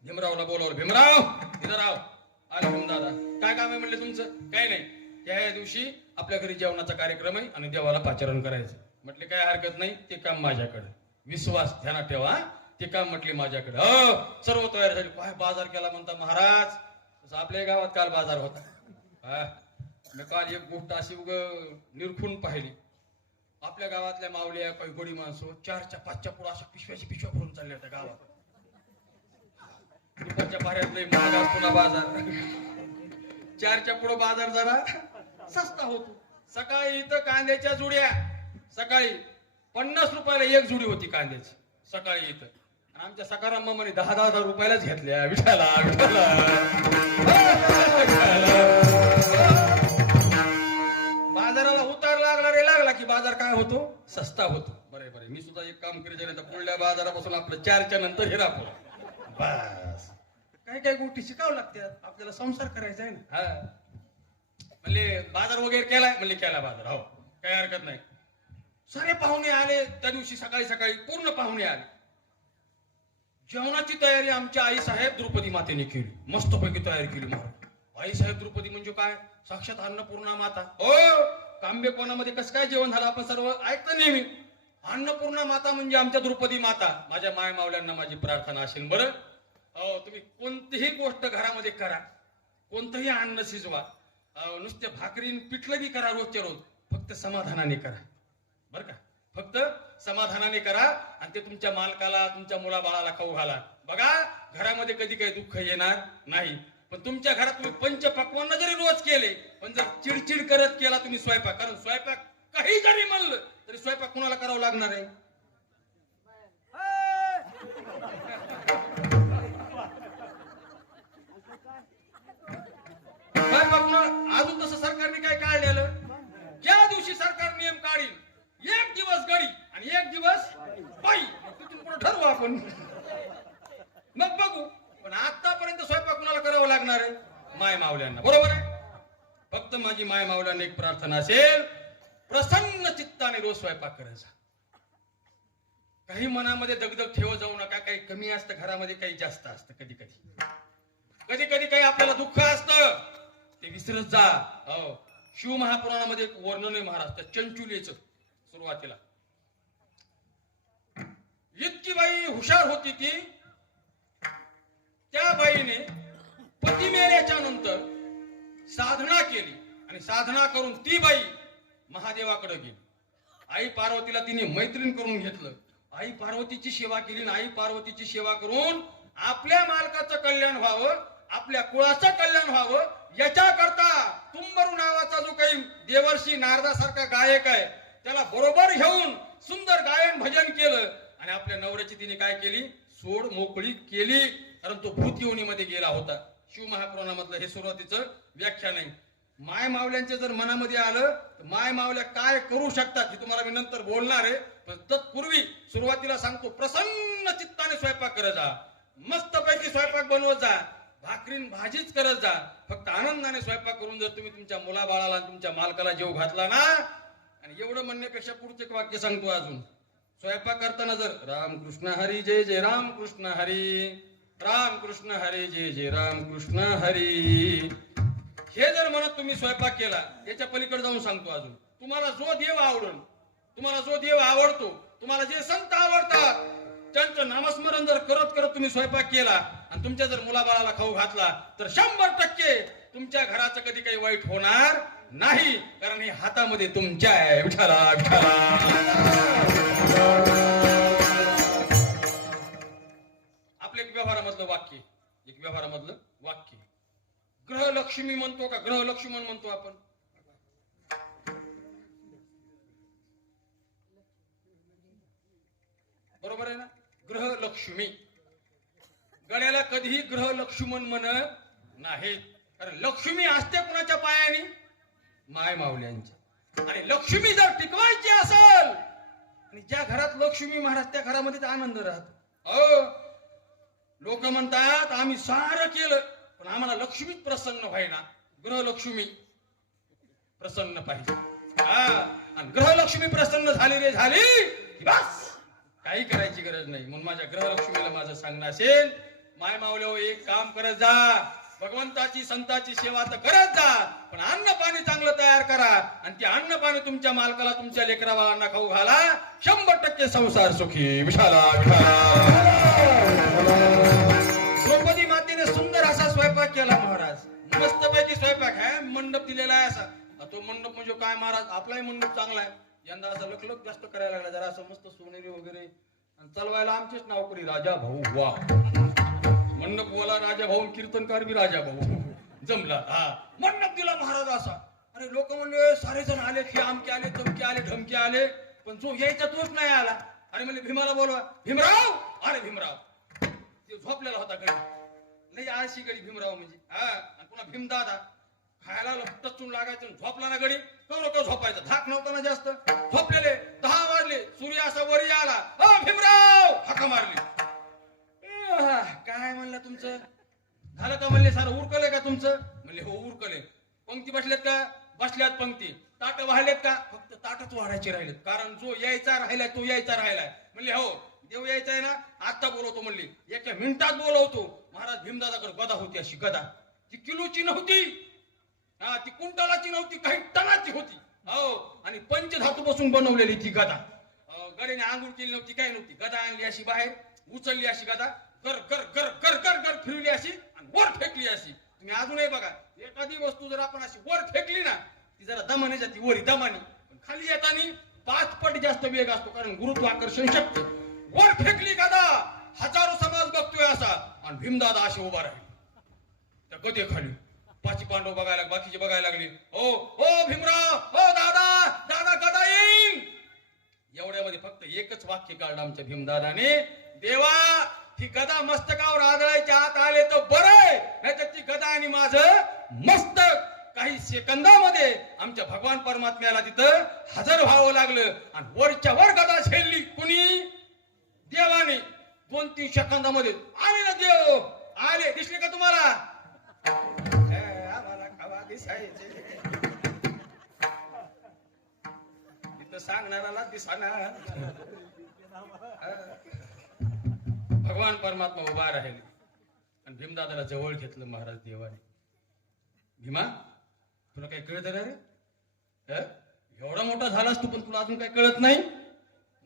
भीमरावला बोलावलं. भीमराव इथं राव. आले भीमदादा. काय काम आहे म्हणले तुमचं? काही नाही, त्या दिवशी आपल्या घरी जेवणाचा कार्यक्रम आहे आणि देवाला पाचारण करायचं. म्हटले काय हरकत नाही, ते काम माझ्याकडे. विश्वास ध्यानात ठेवा, ते काम म्हटले माझ्याकडे. हो, सर्व तयार झाली. काय बाजार केला म्हणता महाराज? तसं आपल्या गावात काल बाजार होता. मी काल एक गोष्ट अशी निरखून पाहिली. आपल्या गावातल्या मावल्या, काही गोडी माणसं 4च्या 5च्या पुढे अशा पिशव्या भरून चालल्या होत्या गावात. दुपारच्या पाऱ्यातले महाग असतो ना बाजार. 4च्या पुढे बाजार जरा सस्ता होतो. सकाळी इथं कांद्याच्या जुड्या, सकाळी 50 रुपयाला एक जुडी होती कांद्याची सकाळी इथं. आमच्या सकाराम मामाने 10,000 रुपयालाच घेतल्या. विठाला विठाला. बाजाराला उतार लागला की बाजार काय होतो? सस्ता होतो. बरे मी सुद्धा एक काम केलं, नाही तर पुढल्या बाजारापासून आपलं 4च्या नंतर हिरापूर. बस काही गोष्टी शिकावं लागतात, आपल्याला संसार करायचा आहे ना. हा, म्हणले बाजार वगैरे केलाय? म्हणले केला बाजार. हो, काही हरकत नाही. सारे पाहुणे आले त्या दिवशी. सकाळी पूर्ण पाहुणे आले. जेवणाची तयारी आमच्या आई साहेब द्रौपदी मातेने केली. मस्तपैकी तयारी केली महाराज. आई साहेब द्रौपदी म्हणजे काय? साक्षात अन्नपूर्णा माता. हो, कांबेकोणामध्ये कसं काय जेवण झालं आपण सर्व ऐकतो नेहमी. अन्नपूर्णा माता म्हणजे आमच्या द्रौपदी माता. माझ्या माय मावल्यांना माझी प्रार्थना असेल. बरं, हो, तुम्ही कोणतीही गोष्ट घरामध्ये करा, कोणतंही अन्न शिजवा, नुसते भाकरी पिठलं बी करा रोजच्या रोज, फक्त समाधानाने करा. बरं का? फक्त समाधानाने करा आणि ते तुमच्या मालकाला तुमच्या मुलाबाळाला खाऊ घाला. बघा घरामध्ये कधी काही दुःख येणार नाही. पण तुमच्या घरात तुम्ही पंचपक्वान्न जरी रोज केले पण जर चिडचिड करत केला तुम्ही स्वयंपाक, कारण स्वयंपाक काही जरी म्हणलं तरी स्वयंपाक कुणाला करावं लागणार आहे? अजून तसं सरकारने काय काढलेलं? ज्या दिवशी सरकार नियम काढील एक दिवस गडी आणि एक दिवस बाई, तिथून पुढे ठरवू आपण, मग बघू. पण आतापर्यंत स्वयंपाक कुणाला करावं लागणार आहे? माय मावल्यांना. बरोबर आहे. फक्त माझी माय मावल्यांना एक प्रार्थना असेल, प्रसन्न चित्ताने रोज स्वयंपाक करायचा. काही मनामध्ये दगदग ठेवत जाऊ नका. काही कमी असतं घरामध्ये, काही जास्त असतं. कधी कधी काही आपल्याला दुःख असतं ते विसरत जा. शिव महापुराणामध्ये एक वर्णन आहे महाराज त्या चंचुलीचं. सुरुवातीला इतकी बाई हुशार होती ती, त्या बाईने पती मेल्याच्या नंतर साधना केली आणि साधना करून ती बाई महादेवाकडे गेली. आई पार्वतीला तिने मैत्रीण करून घेतलं. आई पार्वतीची सेवा केली. आई पार्वतीची सेवा करून आपल्या मालकाचं कल्याण व्हावं, आपल्या कुळाचं कल्याण व्हावं याच्याकरता तुंबरू नावाचा जो काही देवर्षी नारदासारखा गायक आहे त्याला बरोबर घेऊन सुंदर गायन भजन केलं आणि आपल्या नवऱ्याची तिने काय केली? सोड मोकळी केली. कारण तो भूत योनीमध्ये गेला होता. शिव महापुराणामधलं हे सुरुवातीचं व्याख्यान आहे. माय मावल्यांच्या जर मनामध्ये आलं तर माय मावल्या काय करू शकतात हे तुम्हाला मी नंतर बोलणार आहे. पण तत्पूर्वी सुरुवातीला सांगतो, प्रसन्न चित्ताने स्वयंपाक करत जा. मस्तपैकी स्वयंपाक बनवत जा. भाकरीन भाजीच करत जा. फक्त आनंदाने स्वयंपाक करून जर तुम्ही तुमच्या मुलाबाळाला तुमच्या मालकाला जेव घातला ना, आणि एवढं म्हणण्यापेक्षा पुढचं एक वाक्य सांगतो अजून. स्वयंपाक करताना जर रामकृष्ण हरी जय जय रामकृष्ण हरी, रामकृष्ण हरी जय जय रामकृष्ण हरी, हे जर म्हणत तुम्ही स्वयंपाक केला, याच्या पलीकडे जाऊन सांगतो अजून, तुम्हाला जो देव आवडून, तुम्हाला जो देव आवडतो, तुम्हाला जे संत आवडतात त्यांचं नामस्मरण जर करत करत तुम्ही स्वयंपाक केला आणि तुमच्या जर मुलाबाळाला खाऊ घातला तर 100% तुमच्या घराचं कधी काही वाईट होणार नाही. कारण हे हातामध्ये तुमच्या आहे. विठ्ठला विठ्ठला. आपलं एक व्यवहारामधलं वाक्य ग्रहलक्ष्मी म्हणतो का? ग्रहलक्ष्मण म्हणतो आपण. बरोबर आहे ना? ग्रहलक्ष्मी. गड्याला कधीही ग्रहलक्ष्मण म्हणत नाहीत. कारण लक्ष्मी असते कुणाच्या पायाने? माय मावल्यांच्या. आणि लक्ष्मी जर टिकवायची असेल, आणि ज्या घरात लक्ष्मी महाराज त्या घरामध्ये आनंद राहतो. लोक म्हणतात आम्ही सारं केलं पण आम्हाला लक्ष्मीच प्रसन्न व्हायना. ग्रहलक्ष्मी प्रसन्न पाहिजे. आणि ग्रहलक्ष्मी प्रसन्न झाली बस, काही करायची गरज नाही. म्हणून माझ्या ग्रहलक्ष्मीला माझं सांगणं असेल, माय मावल्या एक काम करत जा, भगवंताची संताची सेवा तर करत जा, पण अन्न पाणी चांगलं तयार करा आणि ते अन्न पाणी तुमच्या मालकाला तुमच्या लेकरा बाळांना खाऊ घाला. 100% संसार सुखी. विशाला द्रौपदी मातेने सुंदर असा स्वयंपाक केला महाराज. मस्तपैकी स्वयंपाक आहे. मंडप दिलेला आहे असा. तो मंडप म्हणजे काय महाराज, आपलाही मंडप चांगला आहे. यंदा असं लखलख जास्त करायला लागला, जरा असं मस्त सोनेरी वगैरे, आणि चालवायला आमचेच नावकरी राजा भाऊ. वा, मंडपवाला राजा भाऊ, कीर्तनकार बी राजा भाऊ जमला. मंडप दिला महाराज असा. अरे लोक म्हणले सारे जण आले, हे आमके आले, तमके आले, ढमके आले, पण जो यायचा तोच नाही आला. अरे म्हणले भीमाला बोलवा. भीमराव. अरे भीमराव ते झोपलेला होता गडी. नाही आळशी गडी भीमराव म्हणजे. आणि पुन्हा भीमदादा खायला टचून लागायचं. झोपला ना गडी, तो झोपायचा. धाक नव्हता ना जास्त. झोपलेले 10 वाजले, सूर्य असा वरी आला. भीमराव हाका मारली. काय म्हणलं तुमचं झालं का? म्हणले सारं उरकलंय का तुमचं? म्हणले हो उरकले. पंक्ती बसल्यात का? बसल्यात पंक्ती. ताट वाढलेत का? फक्त ताटच वाढायचे राहिलेत. कारण जो यायचा राहिलाय तो यायचा राहिलाय. म्हणले हो देव यायचा आहे ना, आता बोलवतो. म्हणली 1 मिनिटात बोलवतो. महाराज भीमदादाकडे गदा होती, अशी गदा. ती किलोची नव्हती, ती कुंटालाची नव्हती, काही टनाची होती. आणि पंचधातू पासून बनवलेली ती गदा. गड्याने आंघोळ केली नव्हती, काही नव्हती. गदा आणली अशी बाहेर, उचलली अशी गदा, गर गर गर गर गर गर फिरली अशी आणि वर फेकली अशी. तुम्ही अजूनही बघा, एखादी वस्तू जर आपण अशी वर फेकली ना, ती जरा दमाने जाती, वरी दमानी. पण खाली येतानी 5 पट जास्त वेग असतो, कारण गुरुत्वाकर्षण शक्ती. वर फेकली गदा, हजारो समाज बघतोय असा, आणि भीमदादा असे उभा राहिले त्या गदेखाली. पाची पांडव बघायला, बाकीचे बघायला लागले. ओ ओ भीमराव, ओ दादा, दादा गदा येईन. एवढ्यामध्ये फक्त एकच वाक्य काढलं आमच्या भीमदादाने, देवा ही गदा मस्तकावर आदळायच्या आत आले तर बरं, नाहीतर ती गदा आणि माझं मस्तक काही सेकंदामध्ये आमच्या भगवान परमात्म्याला तिथं हजर व्हावं लागलं. आणि वरच्या वर गदा झेलली कुणी? देवाने. 2-3 सेकंदामध्ये आले ना देव, आले. दिसले का तुम्हाला? आम्हाला खावा दिसायचे, तिथं सांगणाराला दिसाना. भगवान परमात्मा उभा राहिले आणि भीमदादाला जवळ घेतलं महाराज देवाने. भीमा, तुला काही कळत रे? एवढा मोठा झालास तू, पण तुला अजून काही कळत नाही?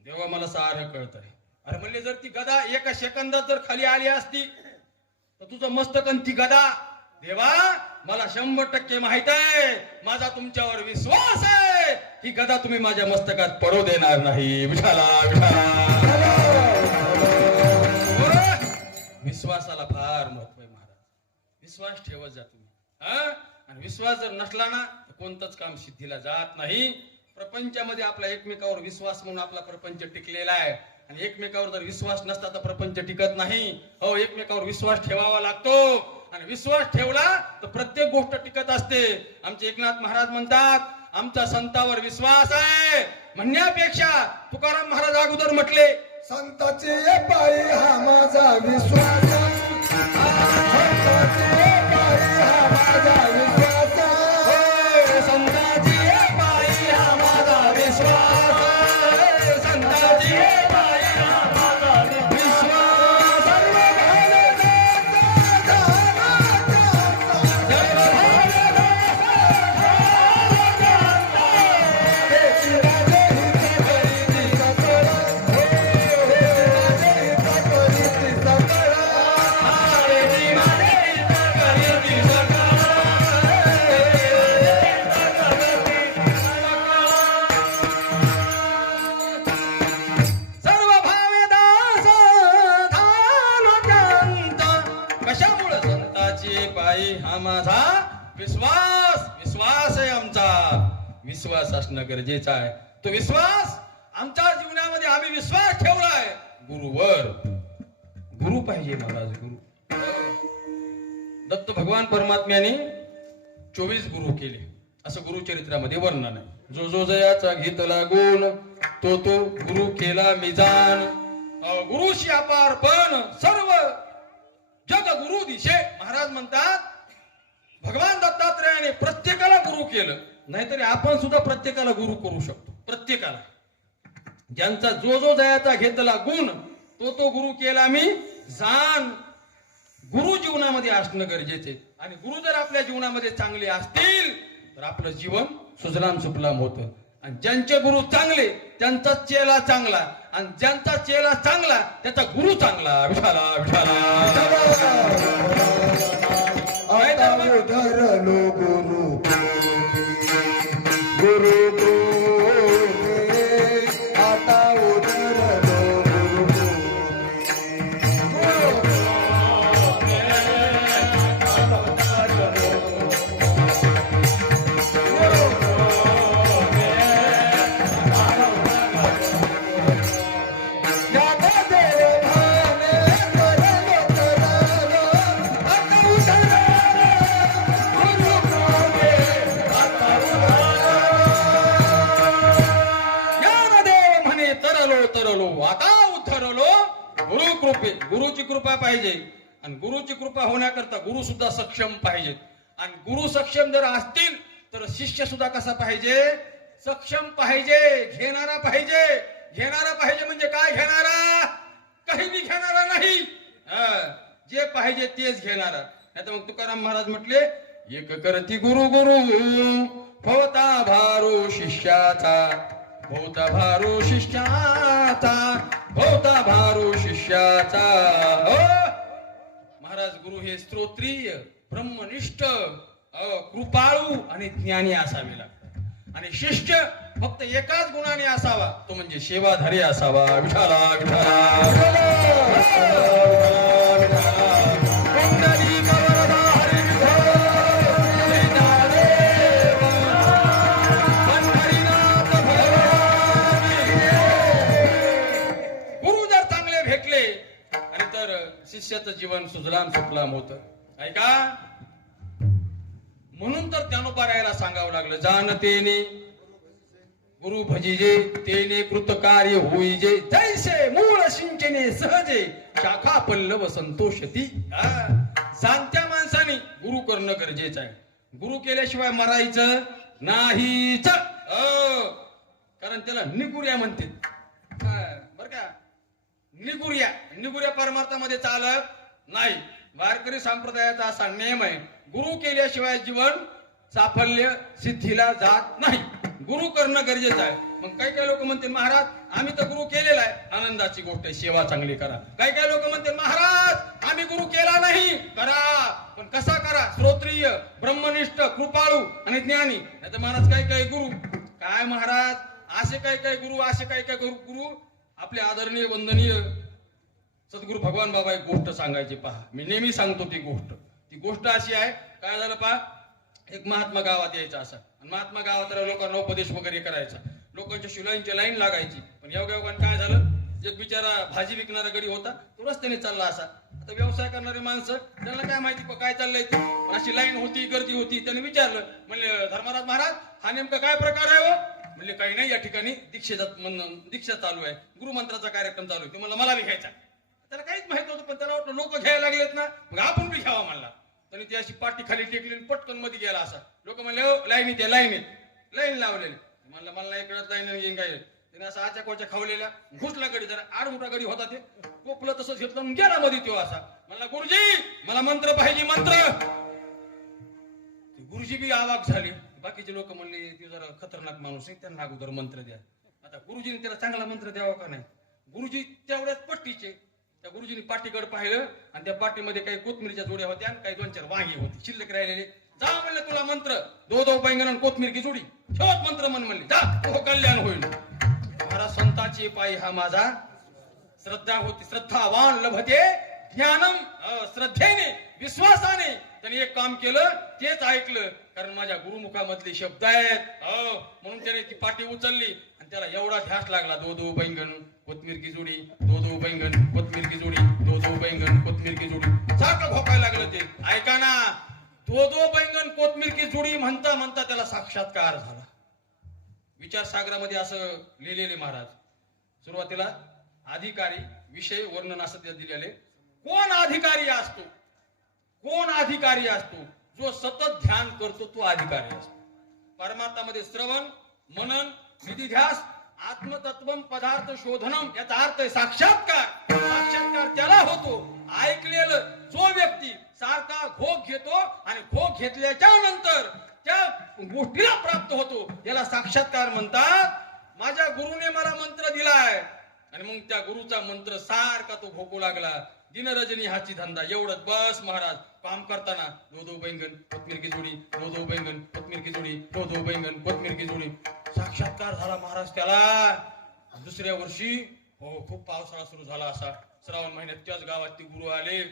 देवा मला सारं कळत आहे. अरे म्हणले, जर ती गदा एका सेकंदात जर खाली आली असती तर तुझं मस्तक आणि ती गदा. देवा मला 100% माहित आहे, माझा तुमच्यावर विश्वास आहे, ही गदा तुम्ही माझ्या मस्तकात पडू देणार नाही. विठाला विठाला. विश्वासाला फार महत्व आहे महाराज. विश्वास ठेवत जा तुम्ही. आणि विश्वास जर नसला ना तर कोणतंच काम सिद्धीला जात नाही. प्रपंचामध्ये आपला एकमेकावर विश्वास म्हणून आपला प्रपंच टिकलेला आहे, आणि एकमेकावर जर विश्वास नसता तर प्रपंच टिकत नाही. हो, एकमेकावर विश्वास ठेवावा लागतो, आणि विश्वास ठेवला तर प्रत्येक गोष्ट टिकत असते. आमचे एकनाथ महाराज म्हणतात, आमचा संतावर विश्वास आहे म्हणण्यापेक्षा तुकाराम महाराज अगोदर म्हटले, संताचे पायी हा माझा विश्वास, संताचे पायी हा माझा विश्वास, संताची पायी हा माझा विश्वास, संताची पायी हा माझा विश्वास. माझा विश्वास, विश्वास आहे आमचा. विश्वास असणं गरजेचं आहे. तो विश्वास आमच्या जीवनामध्ये आम्ही विश्वास ठेवलाय गुरुवर. गुरु पाहिजे महाराज, गुरु. दत्त भगवान परमात्म्याने 24 गुरु केले असं गुरुचरित्रामध्ये वर्णन आहे. जो जो जयाचा घेतला गुण, तो तो गुरु केला मिजान. गुरुशी अपार पण सर्व जग गुरु दिशे. महाराज म्हणतात, भगवान दत्तात्रयाने प्रत्येकाला गुरु केलं, नाहीतरी आपण सुद्धा प्रत्येकाला गुरु करू शकतो. प्रत्येकाला ज्यांचा जो जो जयाचा घेतला गुण, तो तो गुरु केला मी जाण. गुरु जीवनामध्ये असणं गरजेचे, आणि गुरु जर आपल्या जीवनामध्ये चांगले असतील तर आपलं जीवन सुजलाम सुफलाम होतं. आणि ज्यांचे गुरु चांगले त्यांचा चेला चांगला, आणि ज्यांचा चेला चांगला त्याचा गुरु चांगला. विठाला विठाला. धरलो गुरु गुरु आता उधरलो गुरु. आता उद्धरलो गुरु कृपे. गुरुची कृपा पाहिजे, आणि गुरुची कृपा होण्याकरता गुरु सुद्धा सक्षम पाहिजेत. आणि गुरु सक्षम जर असतील तर शिष्य सुद्धा कसा पाहिजे? सक्षम पाहिजे, घेणारा पाहिजे. घेणारा पाहिजे म्हणजे काय घेणारा? काही बी घेणारा नाही, जे पाहिजे तेच घेणारा. नाही तर मग तुकाराम महाराज म्हटले, एक करती गुरु गुरु होता भारू शिष्याचा, होता भारू शिष्याचा, होता भारू शिष्याचा. महाराज गुरु हे स्तोत्रीय, ब्रह्मनिष्ठ, कृपाळू आणि ज्ञानी असावे लागतात. आणि शिष्य फक्त एकाच गुणाने असावा, तो म्हणजे सेवाधारी असावा. विठाला विठाला पुंडलिक वरदा हरी विठ्ठल, श्री ज्ञानदेव पंढरीनाथ भगवान की. गुरु जर चांगले भेटले आणि तर शिष्याचं जीवन सुजलाम सुफलाम होतं. ऐका, म्हणून तर ज्ञानोबा सांगावं लागलं, जाणतेने गुरु भजिजे तेने कृतकार्य होईजे, जैसे मूळ सिंचने सहजे शाखा पल्लव संतोषती. जाणत्या माणसाने गुरु करणं गरजेचं आहे. गुरु केल्याशिवाय मरायचं नाहीच. कारण त्याला निगुर्या म्हणते. बर का, निगुर्या निगुर्या परमार्थामध्ये चालत नाही. वारकरी संप्रदायाचा असा नियम आहे, गुरु केल्याशिवाय जीवन साफल्य सिद्धीला जात नाही. गुरु करणं गरजेचं आहे. मग काही काही लोक म्हणतील, महाराज आम्ही तर गुरु केलेला आहे. आनंदाची गोष्ट आहे, सेवा चांगली करा. काही काही लोक म्हणतील, महाराज आम्ही गुरु केला नाही. करा, पण कसा करा? श्रोत्रिय, ब्रह्मनिष्ठ, कृपाळू आणि ज्ञानी. नाही तर महाराज काही काही गुरु काय महाराज, असे काही काही गुरु, असे काही काही गुरु आपले आदरणीय वंदनीय सद्गुरु भगवान बाबा एक गोष्ट सांगायची. पहा, मी नेहमी सांगतो ती गोष्ट अशी आहे. काय झालं पहा, एक महात्मा गावात यायचा असा, आणि महात्मा गावात लोकांना उपदेश वगैरे करायचा. लोकांच्या शिलाईंची लाईन लागायची. पण योगायोगाने काय झालं, एक बिचारा भाजी विकणारा गडी होता, तो रस्त्याने चालला असा. आता व्यवसाय करणारे माणसं, त्यांना काय माहिती काय चाललंय ते. पण अशी लाईन होती, गर्दी होती. त्याने विचारलं, म्हणले धर्मराज महाराज हा नेमका काय प्रकार आहे हो? म्हणले काही नाही, या ठिकाणी दीक्षा चालू आहे, गुरुमंत्राचा कार्यक्रम चालू आहे. ते मला बी घ्यायचा. त्याला काहीच माहित नव्हतं, पण त्याला वाटलं लोक घ्यायला लागलेत ना, मग आपण बी घ्यावा म्हणला. त्याने ती अशी पाठी खाली टेकली, पटकन मध्ये गेला असा. लोक म्हणले, हो लाईनीत आहे, लाईन लावलेली. म्हणलं मला नाही कळत लाईन येईन काय. त्याने असं आच्या कोच्या खावलेला घुसला गडी. जरा आडमोठा गडी होता, ते कोपलं तसंच घेतलं, गेला मध्ये तो असा. म्हणला, गुरुजी मला मंत्र पाहिजे, मंत्र. गुरुजी बी आवाक झाले. बाकीचे लोक म्हणले, ते जरा खतरनाक माणूस आहे, त्यांना अगोदर मंत्र द्या. आता गुरुजीने त्याला चांगला मंत्र द्यावा का नाही? गुरुजी तेवढ्याच पट्टीचे. त्या गुरुजीने पाठीकडे पाहिलं, आणि त्या पाठीमध्ये काही कोथमिरीच्या जोड्या होत्या, काही 2-4 वांगी होती शिल्लक राहिलेले. जा म्हणले, तुला मंत्र दो बैंगन आणि कोथमीर की जोडी, शेवट मंत्र म्हणले, जा तो कल्याण होईल. महाराज संताची पायी हा माझा श्रद्धा होती. श्रद्धावान लभते ज्ञानम. श्रद्धेने, विश्वासाने त्याने एक काम केलं, तेच ऐकलं, कारण माझ्या गुरुमुखामधले शब्द आहेत. म्हणून त्याने ती पाठी उचलली, आणि त्याला एवढा ध्यास लागला, दो बैंगन कोथमीर की जोडी, दो बैंगन कोथमीर की जोडी, दो बैंगन कोथमीर की जोडी. सारखं भोकायला लागलं ते. ऐका ना, दो बैंगन कोथमीर की जोडी म्हणता म्हणता त्याला साक्षात्कार झाला. विचारसागरामध्ये असं लिहिलेले महाराज, सुरुवातीला अधिकारी विषय वर्णन असं दिलेले. कोण अधिकारी असतो? कोण अधिकारी असतो? जो सतत ध्यान करतो तो अधिकारी असतो. परमार्थामध्ये श्रवण, मनन, निधिध्यास, आत्मतत्वम पदार्थ शोधनम, याचा अर्थ आहे साक्षात्कार. साक्षात्कार त्याला होतो, ऐकलेलं जो व्यक्ती सारखा घोक घेतो आणि घोक घेतल्याच्या नंतर त्या गोष्टीला प्राप्त होतो, याला साक्षात्कार म्हणतात. माझ्या गुरुने मला मंत्र दिलाय, आणि मग त्या गुरुचा मंत्र सारखा तो घोकू लागला. दिनरजनी हाची धंदा. एवढंच बस महाराज. काम करताना दो बैंगन कोथमीर की जोडी, दो बैंगन कोथमीर की जोडी, दो बैंगन कोथमीर की जोडी. साक्षात्कार झाला महाराज त्याला. दुसऱ्या वर्षी खूप पावसाळा सुरू झाला असा. श्रावण महिन्यात त्याच गावात ते गुरु आले.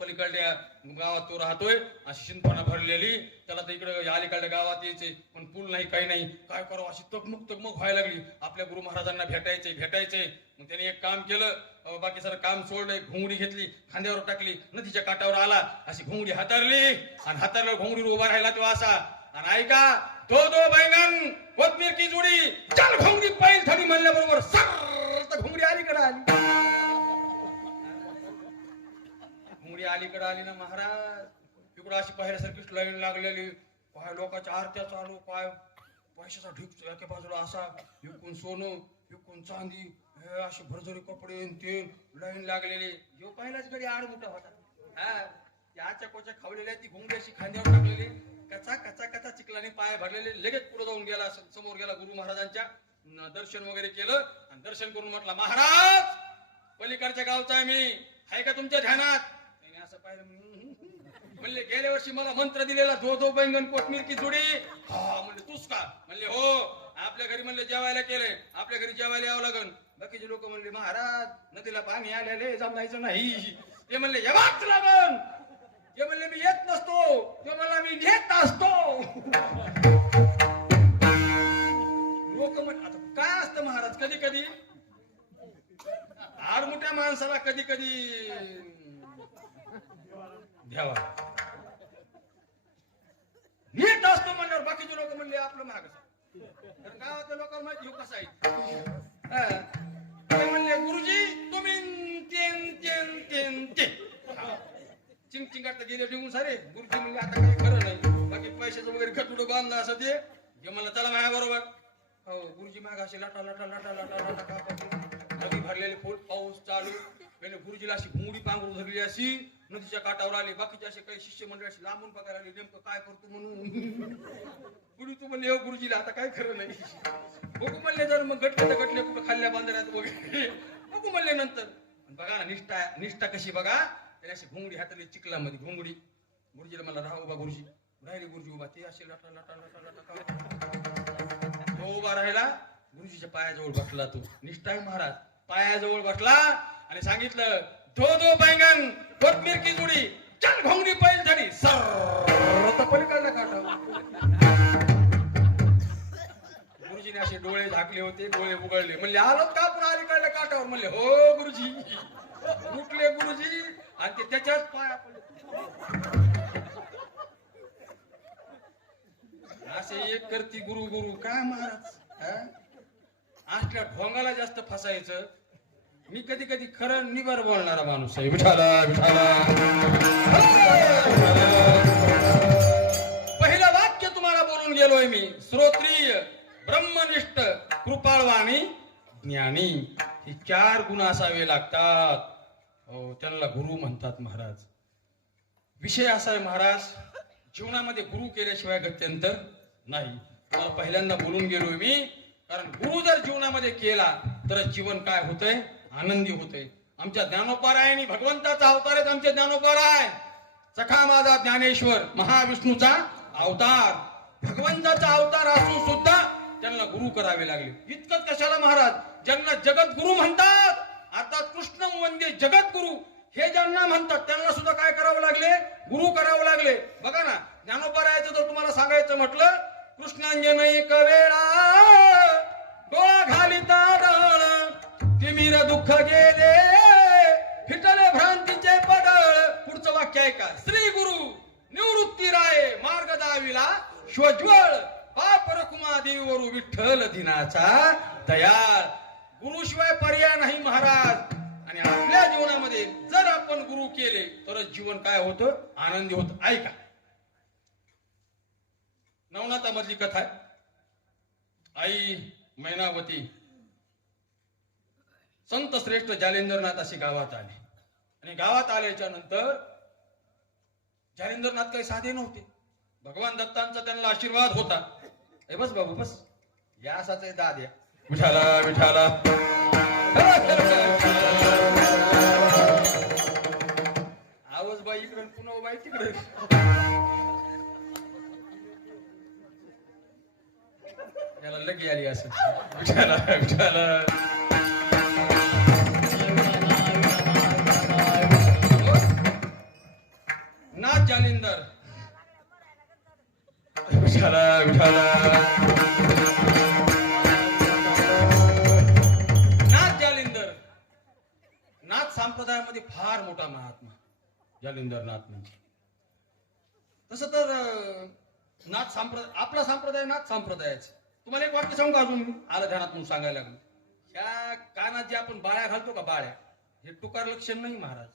पलीकडल्या गावात तो राहतोय, अशी शिंदपणा भरलेली. त्याला तर इकडे अलीकडल्या गावात यायचे, पण पूल नाही, काही नाही. काय करावं, अशी तगमग व्हायला लागली. आपल्या गुरु महाराजांना भेटायचंय. मग त्याने एक काम केलं, बाकी सारं काम सोडलं. घोंगडी घेतली, खांद्यावर टाकली, नदीच्या काठावर आला, अशी घोंगडी हातारली, आणि हातारल्यावर घोंगडीवर उभा राहिला तो असा. आणि ऐका, दो बैंगन कोथमीर की जोडी, चल घोंगडी पैल थडी म्हणल्याबरोबर सर घोंगडी अलीकडे आली. घोंगडी अलीकडे आली ना महाराज, इकडं अशी पाहिल्यासारखीच लाईन लागलेली. पाय लोकांच्या आरत्या चालू, पाय पैशाचा ढीक एका बाजूला असा, इकून सोनं, इकून चांदी, हे असे भरजरी कपडे, ते लाईन लागलेली. जो पहिलाच गडी आड मोठा होता. त्याच्या कोच्या खावलेल्या ती घोंगडी अशी खांद्यावर टाकलेली, कचा चिखलाने पाय भरलेले. लगेच पुढे जाऊन गेला, समोर गेला गुरु महाराजांच्या. दर्शन वगैरे केलं, आणि दर्शन करून म्हटलं, महाराज पलीकडच्या गावचा आहे मी, आहे का तुमच्या ध्यानात? त्याने असं पाहिलं, म्हणले गेल्या वर्षी मला मंत्र दिलेला दो दो बैंगन कोथमीर की जुडी. हा म्हणले तूच का? म्हणले हो. आपल्या घरी म्हणले जेवायला केलंय, आपल्या घरी जेवायला यावं लागन. बाकीचे लोक म्हणले महाराज नदीला पाणी आलेले जमायचं नाही. ते म्हणले यावाच लागन. ते म्हणले मी येत नसतो. ते म्हणला मी येत असतो. लोक म्हण आता काय असतं महाराज, कधी कधी आडमुठ्या माणसाला कधी कधी द्यावा नीट असतो म्हणल्यावर बाकीचे लोक म्हणले आपलं महाग. कारण गावातल्या लोकांना माहिती हो कसं आहे. ते म्हणले गुरुजी तुम्ही चिंगचिंगाट गेले निघून सारे. गुरुजी म्हणले आता काही खरं नाही. बाकी पैशाचं वगैरे खटुडं बांधलं असं ते म्हणलं चला माझ्या बरोबर. हो गुरुजी माग असे लाटा लाटा लाटा लाटा लाटा नदी भरलेले फुल पाऊस चालू. पहिले गुरुजीला अशी घुंगडी पांघरून धरली अशी नदीच्या काठावर आले. बाकीचे असे काही शिष्य मंडळी अशी लांबून बघायला आले नेमकं काय करतो म्हणून. गुरु तू म्हणले हो गुरुजीला आता काय खरं नाही. बघू म्हणले जर मग गटले तर गटले कुठं खाल्ल्या बांधण्यात वगैरे बघू म्हणले नंतर. बघा ना निष्ठा कशी बघा. त्याने अशी घुंगडी हाताली चिखलामध्ये घुंगडी. गुरुजीला मला राहा उभा गुरुजी. राहिले गुरुजी उभा. ते असे लाटा लाटा लाटा लाटा तो उभा राहिला. गुरुजीच्या पायाजवळ बसला. तो निष्ठा महाराज पायाजवळ बसला आणि सांगितलं दो दो बैंगन कोथमीर की जुडी चल घोंगडी पैल झाली सर पलीकडला काटा. गुरुजीने असे डोळे झाकले होते. डोळे उघडले. म्हणले आलो का पुन्हा अलीकडल्या काठावर? म्हणले हो गुरुजी. उठले गुरुजी आणि ते त्याच्याच पाया पडले. असे एक करती गुरु गुरु काय महाराज. असल्या ढोंगाला जास्त फसायचं. मी कधी कधी खरं निबर बोलणारा माणूस आहे. विठाला विठाला. पहिलं वाक्य तुम्हाला बोलून गेलोय मी. श्रोत्रिय ब्रह्मनिष्ठ कृपाळवाणी ज्ञानी ही 4 गुण असावे लागतात. हो त्यांना गुरु म्हणतात महाराज. विषय असा आहे महाराज जीवनामध्ये गुरु केल्याशिवाय गत्यंतर नाही. मला पहिल्यांदा बोलून गेलोय मी. कारण गुरु जर जीवनामध्ये केला तर जीवन काय होतंय आनंदी होतंय. आमच्या ज्ञानोपारायणी भगवंताचा अवतार आहेत. आमचे ज्ञानोपाराय सखा माझा ज्ञानेश्वर महाविष्णूचा अवतार भगवंताचा अवतार असून सुद्धा त्यांना गुरु करावे लागले. इतकंच कशाला महाराज ज्यांना जगद्गुरु म्हणतात आता कृष्ण वंदे जगद्गुरु हे ज्यांना म्हणतात त्यांना सुद्धा काय करावं लागले गुरु करावं लागले. बघा ना ज्ञानोपारायचं जर तुम्हाला सांगायचं म्हटलं कृष्णांजनई कवेळा डोळा घालिता डळ तिमिर दुःख गेले फिटले भ्रांतीचे पडळ. पुढचं वाक्य आहे का श्री गुरु निवृत्ती राय मार्ग दाविला श्वज्वळ पाप रखुमा देवरू विठ्ठल दिनाचा दयाळ. गुरुशिवाय पर्याय नाही महाराज. आणि आपल्या जीवनामध्ये जर आपण गुरु केले तरच जीवन काय होतं आनंदी होतं. ऐका नवनाथामधली कथा आहे. आई मैनावती संत श्रेष्ठ जालेंद्रनाथ अशी गावात आले. आणि गावात आल्याच्या नंतर जालेंद्रनाथ काही साधे नव्हते. भगवान दत्तांचा त्यांना आशीर्वाद होता. ए बस बाबू बस या असाच आहे दाद्या विठाला विठाला. आवाज बाई इकडे पुन्हा बाई तिकडे. याला लगी आली असं विठाला विठाला. नाथ जालिंदर विठाला विठाला. नाथ जालिंदर नाथ संप्रदायामध्ये फार मोठा महात्मा जालिंदर नाथ म्हणजे. तसं तर नाथ संप्रदाय आपला संप्रदाय नाथ संप्रदायाचा. तुम्हाला एक वाक्य सांगू अजून आलं ध्यानात म्हणून सांगायला लागलं. ह्या कानात जे आपण बाळ्या घालतो का बाळ्या हे टुकार लक्षण नाही महाराज.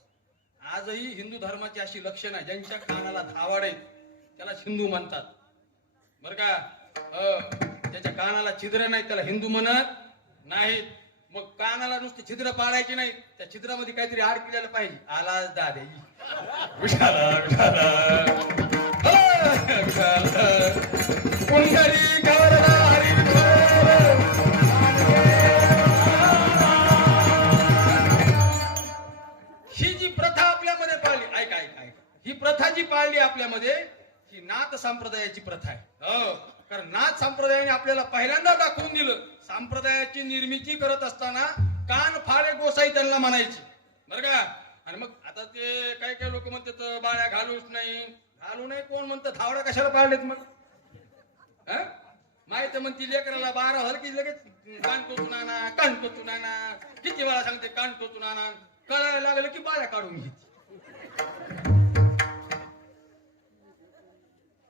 आजही हिंदू धर्माची अशी लक्षण आहे ज्यांच्या कानाला धावाड आहेत त्याला हिंदू म्हणतात बर का. त्याच्या कानाला छिद्र नाही त्याला हिंदू म्हणत नाहीत. मग कानाला नुसते छिद्र पाडायचे नाही त्या छिद्रामध्ये काहीतरी आड केलेलं पाहिजे. आलाच दादे विठाला विठाला कुंडली गवरला हरी ही जी प्रथा आपल्यामध्ये पाळली. ऐका ऐका ऐका ही प्रथा जी पाळली आपल्यामध्ये ही नाथ संप्रदायाची प्रथा आहे. हो, कारण नाथ संप्रदायाने आपल्याला पहिल्यांदा दाखवून दिलं, संप्रदायाची निर्मिती करत असताना कान फाडे गोसाई त्यांना म्हणायची बरं का. आणि मग आता ते काही काही लोक म्हणतात बाळ्या घालूच नाही, घालू नाही कोण म्हणतं, धावडा कशाला पाळलेत मग. माहिती म्हणती लेकराला 12 हल की लगेच कान टोचून आणा, कान टोचून आणा, किती वेळा सांगते कान टोचून आणा, कळायला लागलं की बाळ्या काढून घेते.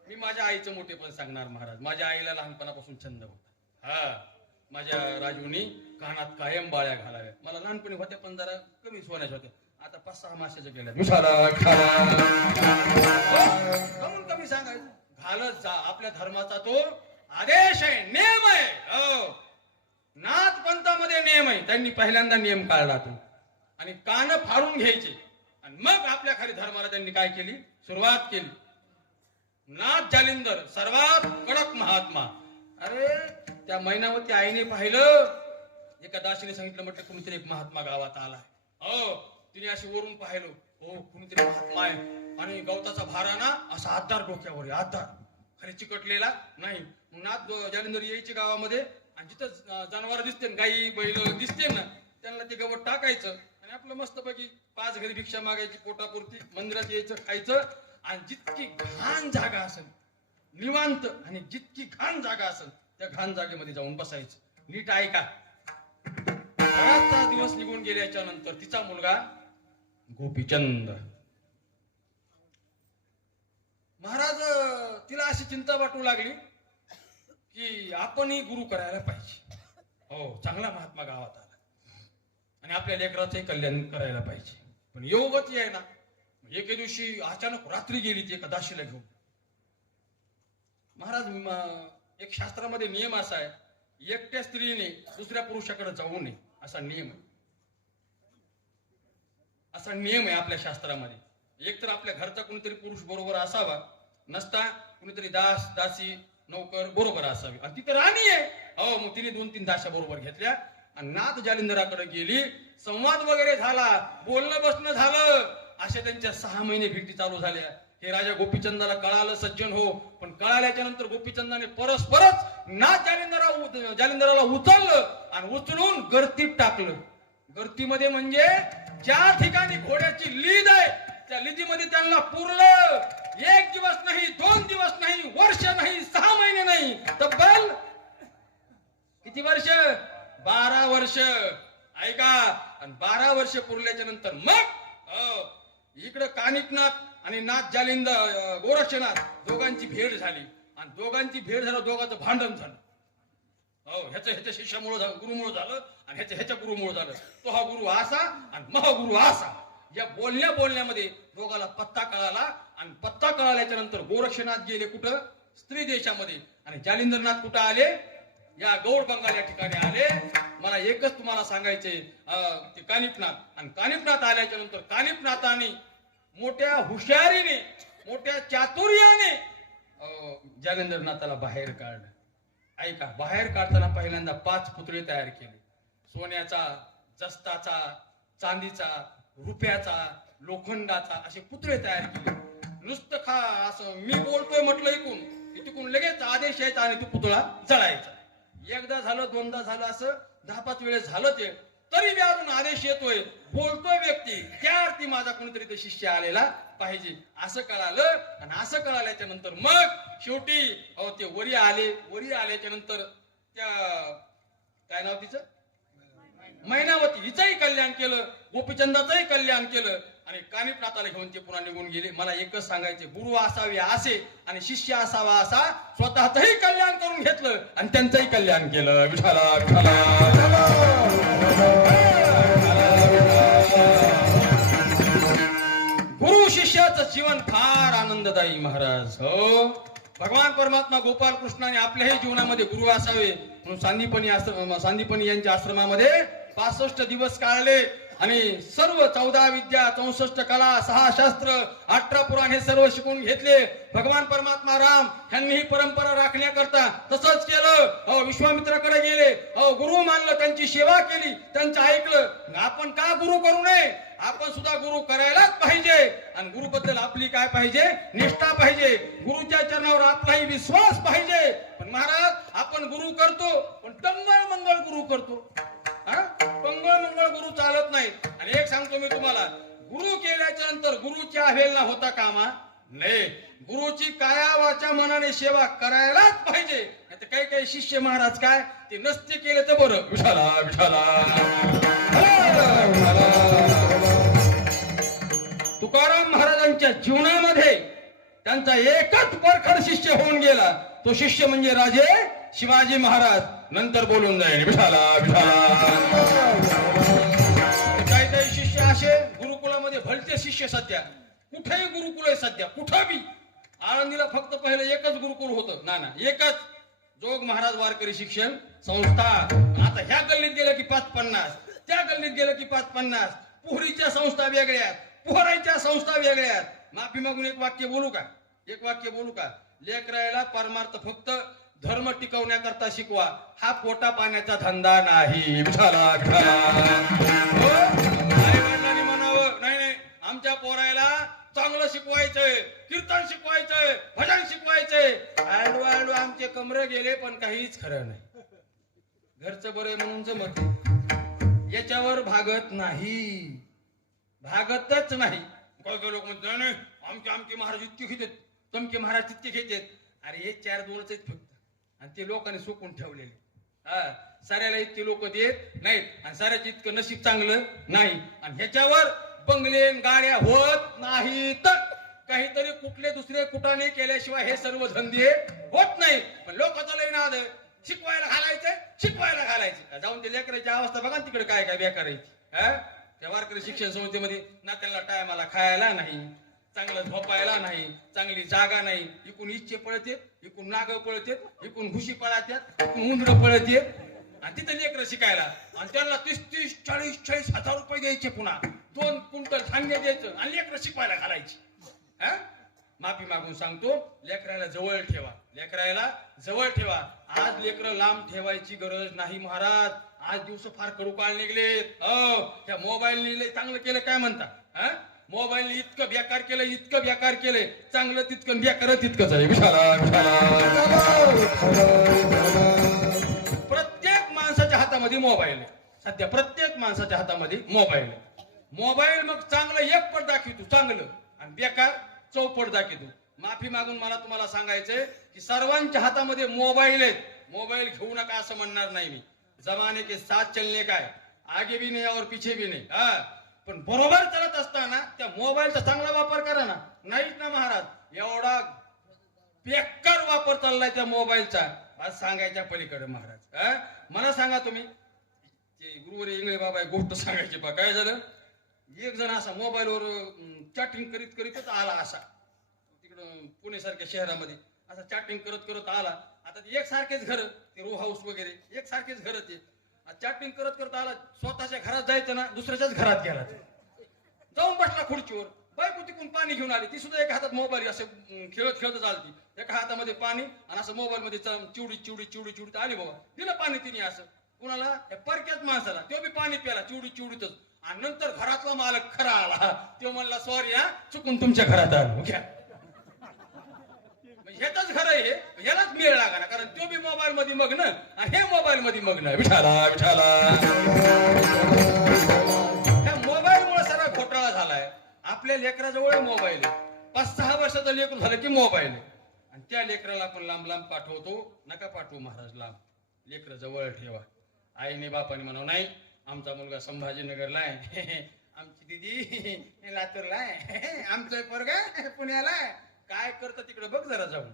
मी माझ्या आईचं मोठेपण सांगणार महाराज. माझ्या आईला लहानपणापासून छंद होता. हा, माझ्या राजूनी कानात कायम बाळ्या घालाव्या. मला लहानपणी होत्या पण जरा कमी सोन्याच्या होत्या. आता 5-6 माशाच्या गेल्या. कमी सांगायचं, घालत जा. आपल्या धर्माचा तो आदेश आहे, नियम आहे. हो, नाथ पंथामध्ये नियम आहे. त्यांनी पहिल्यांदा नियम काढला तो आणि कान फाडून घ्यायचे आणि मग आपल्या खाली धर्माला त्यांनी काय केली, सुरुवात केली. नाथ जालिंदर सर्वात कडक महात्मा. अरे त्या मैनावती आईने पाहिलं, एका दासीने सांगितलं, म्हटलं कुणीतरी एक महात्मा गावात आलाय. हो, तिने अशी वरून पाहिलं, हो कुणीतरी महात्मा आहे आणि गवताचा भारा ना असा आधार डोक्यावर आहे, आधार खाली चिकटलेला नाही. नाथ जालिंदर यायचे गावामध्ये आणि जिथं जनावर दिसते, गाई बैल दिसते ना, त्यांना ते गवत टाकायचं आणि आपलं मस्तपैकी 5 घरी भिक्षा मागायची पोटापुरती, मंदिरात यायचं, खायचं. आणि जितकी घाण जागा असेल निवांत, आणि जितकी घाण जागा असेल त्या घाण जागेमध्ये जाऊन बसायचं. नीट ऐका. बराचसा दिवस निघून गेल्याच्या नंतर तिचा मुलगा गोपीचंद महाराज, तिला अशी चिंता वाटू लागली की आपणही गुरु करायला पाहिजे. हो, चांगला महात्मा गावात आला आणि आपल्या लेकराचंही कल्याण करायला पाहिजे. पण योगच आहे ना. एके दिवशी अचानक रात्री गेली ती एका दासीला घेऊन. महाराज, एक शास्त्रामध्ये नियम असा आहे, एकट्या स्त्रीने दुसऱ्या पुरुषाकडे जाऊ नये, असा नियम आहे. असा नियम आहे आपल्या शास्त्रामध्ये. एक तर आपल्या घरचा कुणीतरी पुरुष बरोबर असावा, नसता कुणीतरी दास दासी नौकर बरोबर असावी. आणि तिथे राणी आहे. हो, मग तिने 2-3 दाशा बरोबर घेतल्या आणि नाथ जालिंदराकडे गेली. संवाद वगैरे झाला, बोलणं बसणं झालं. अशा त्यांच्या 6 महिने भेटी चालू झाल्या. हे राजा गोपीचंदाला कळालं सज्जन हो, पण कळाल्याच्या नंतर गोपीचंदाने परस्परच नाथ जालिंदराला उचललं आणि उचलून गर्दीत टाकलं. गर्दीमध्ये म्हणजे ज्या ठिकाणी घोड्याची लीद आहे त्या लिदीमध्ये त्यांना पुरलं. 1 दिवस नाही, 2 दिवस नाही, वर्ष नाही, 6 महिने नाही, तब्बल किती वर्ष? 12 वर्ष. ऐका, आणि 12 वर्ष पुरल्याच्या नंतर मग इकडं कानिकनाथ आणि नाथ जालिंदर गोरक्षनाथ दोघांची भेट झाली आणि दोघांची भेट झालं, दोघांचं भांडण झालं. हो, ह्याच्या शिष्यामुळे झालं, गुरुमुळे झालं आणि ह्याच्या गुरुमुळे झालं. तो हा गुरु असा आणि महागुरु असा. या बोलण्यामध्ये दोघाला पत्ता कळाला आणि पत्ता कळाल्याच्या नंतर गोरक्षनाथ गेले कुठं? स्त्री देशामध्ये. आणि जालिंदरनाथ कुठं आले? या गौड बंगाल या ठिकाणी आले. मला एकच तुम्हाला सांगायचे, ते कानिपनाथ. आणि कानिपनाथ आल्याच्या नंतर कानिपनाथाने मोठ्या हुशारीने, मोठ्या चातुर्याने जालिंदरनाथाला बाहेर काढलं. ऐका, बाहेर काढताना पहिल्यांदा 5 पुतळे तयार केले. सोन्याचा, जस्ताचा, चांदीचा, रुपयाचा, लोखंडाचा असे पुतळे तयार केले. नुसतं असं मी बोलतोय म्हटलं इकून तिकून लगेच आदेश यायचा आणि तो पुतळा जळायचा. एकदा झालं, 2दा झालं, असं 10-5 वेळेस झालं ते. तरी बी अजून आदेश येतोय, बोलतोय व्यक्ती, त्या अर्थी माझा कोणीतरी ते शिष्य आलेला पाहिजे असं कळालं. आणि असं कळाल्याच्या नंतर मग शेवटी ते वरी आले. वरी आल्याच्या नंतर त्या काय नाव तिचं, मैनावती, हिचंही कल्याण केलं, गोपीचंदाचंही कल्याण केलं आणि कानिपनाथाला घेऊन ते पुन्हा निघून गेले. मला एकच सांगायचे, गुरु असावे असे आणि शिष्य असावा असा. स्वतःचंही कल्याण करून घेतलं आणि त्यांचंही कल्याण केलं. विठाला विठाला. गुरु शिष्याचं जीवन फार आनंददायी महाराज. हो, भगवान परमात्मा गोपाल कृष्णाने आपल्याही जीवनामध्ये गुरु असावे म्हणून सांदीपनी यांच्या आश्रमामध्ये 65 दिवस काढले आणि सर्व 14 विद्या, 64 कला, 6 शास्त्र, 18 पुराण हे सर्व शिकून घेतले. भगवान परमात्मा राम यांनी ही परंपरा राखण्याकरता तसंच केलं. विश्वामित्राकडे गेले, गुरु मानलं, त्यांची सेवा केली, त्यांचं ऐकलं. आपण का गुरु करू नये? आपण सुद्धा गुरु करायलाच पाहिजे. आणि आणि गुरुबद्दल आपली काय पाहिजे, निष्ठा पाहिजे, गुरुच्या चरणावर आपलाही विश्वास पाहिजे. पण महाराज आपण गुरु करतो पण टंगळ मंगळ गुरु करतो. पंगळ मंगळ गुरु चालत नाही. आणि एक सांगतो मी तुम्हाला, गुरु केल्याच्या नंतर गुरुची अवहेलना होता कामा नाही. गुरुची काया वाचा मनाने सेवा करायलाच पाहिजे. नाहीतर काही काही शिष्य महाराज काय ते नसते केले तर बरं, विठाला विठाला. तुकाराम महाराजांच्या जीवनामध्ये त्यांचा एकच परखड शिष्य होऊन गेला. तो शिष्य म्हणजे राजे शिवाजी महाराज. नंतर बोलून जाईल विठाला विठाला. काही काही शिष्य असे गुरुकुलामध्ये भलते शिष्य सध्या कुठेही गुरुकुल आहे सध्या कुठं बी. आळंदीला फक्त पहिलं एकच गुरुकुल होतं ना एकच, जोग महाराज वारकरी शिक्षण संस्था. आता ह्या गल्लीत गेलं की 550, त्या गल्लीत गेलं की 550. पोहरीच्या संस्था वेगळ्यात, पोहरायच्या संस्था वेगळ्यात. माफी मागून एक वाक्य बोलू का, लेकरायला परमार्थ फक्त धर्म टिकवण्याकरता शिकवा, हा पोटा पाण्याचा धंदा नाही. आई वडिलांनी म्हणावं नाही आमच्या पोरायला चांगलं शिकवायचंय, कीर्तन शिकवायचंय, भजन शिकवायचंय. आडू आमचे कमरे गेले पण काहीच खरं नाही. घरचं बरं म्हणून जमत, याच्यावर भागतच नाही. काही लोक म्हणतात नाही आमचे महाराज इतके घेतात, तमके महाराज तितके घेतात. अरे हे 4-2च आहेत फक्त, आणि ते लोकांनी सुकून ठेवलेले. साऱ्याला इतके लोक देत नाहीत आणि साऱ्याचे इतकं नशीब चांगलं नाही. आणि ह्याच्यावर बंगले गाड्या होत नाहीत. काहीतरी कुठले दुसरे कुठाने केल्याशिवाय हे सर्व धंदे होत नाही. पण लोकांचा लय नाद, शिकवायला घालायचे. जाऊन ते लेकराची अवस्था बघा तिकडे काय काय बेकारायची. त्या वारकरी शिक्षण संस्थेमध्ये ना त्यांना टायमाला खायला नाही, चांगलं झोपायला नाही, चांगली जागा नाही. इकून इच्छे पळत येत, इकून नाग पळत येत, इकून घुशी पळत येत, इकून उंदरं पळत येत. आणि तिथं लेकरं शिकायला आणि त्यांना 30-30, 40-40 हजार रुपये द्यायचे, पुन्हा 2 क्विंटल धान्य द्यायचं आणि लेकरं शिकवायला घालायची. माफी मागून सांगतो, लेकरायला जवळ ठेवा. आज लेकरं लांब ठेवायची गरज नाही महाराज. आज दिवस फार कडू काळ निघलेत. त्या मोबाईलने चांगलं केलं काय म्हणता, मोबाईलने इतकं बेकार केलंय, चांगलं तितकं बेकार तितकंच आहे. प्रत्येक माणसाच्या हातामध्ये मोबाईल आहे सध्या, प्रत्येक माणसाच्या हातामध्ये मोबाईल आहे. मोबाईल मग चांगलं 1 पट दाखवतो चांगलं, आणि बेकार 4 पट दाखवतो. माफी मागून मला तुम्हाला सांगायचंय की सर्वांच्या हातामध्ये मोबाईल आहेत. मोबाईल घेऊ नका असं म्हणणार नाही मी. जमाने के साथ चलने का है, आगे भी नहीं और पीछे भी नहीं. पण बरोबर चालत असताना त्या मोबाईलचा चांगला वापर करा ना. नाहीच ना महाराज, एवढा बेकार वापर चाललाय त्या मोबाईलचा, आज सांगायच्या पलीकडे महाराज. मला सांगा तुम्ही, ते गुरुवारी इंगळे बाबा एक गोष्ट सांगायची बा. काय झालं, एक जण असा मोबाईलवर चॅटिंग करीतच आला, असा तिकडं पुणे सारख्या शहरामध्ये असा चॅटिंग करत आला. आता एक सारखेच घर, ते रो हाऊस वगैरे एक सारखेच घर ते. चॅटिंग करत आला, स्वतःच्या घरात जायचं ना, दुसऱ्याच्याच घरात गेला. जाऊन बसला खुर्चीवर. बायको तिकून पाणी घेऊन आली, ती सुद्धा एका हातात मोबाईल असं खेळतच आलती, एका हातामध्ये पाणी आणि असं मोबाईल मध्ये चिवडी आली बाबा. दिलं पाणी तिने असं कुणाला, परक्याच माणसाला. तो बी पाणी प्याला चिवडीतच. आणि नंतर घरातला मालक खरा आला, तो म्हणला सॉरी चुकून तुमच्या घरात आलो घ्या. ह्याच घर आहे, ह्यालाच मेळ लागा ना, कारण तो बी मोबाईल मध्ये मग्न आणि हे मोबाईल मध्ये मग्न. विठाला ह्या मोबाईल मुळे सारा घोटाळा झालाय. आपल्या लेकराजवळ मोबाईल आहे, 5-6 वर्षाचं लेकरू झालं की मोबाईल आहे, आणि त्या लेकराला आपण लांब पाठवतो. नका पाठवू महाराज, लांब लेकरं जवळ ठेवा. आईने बापाने म्हणावं नाही आमचा मुलगा संभाजीनगरला आहे, आमची दिदी लातूरला आहे, आमचं पोरगा पुण्याला आहे. काय करतं तिकडे बघ जरा जाऊन.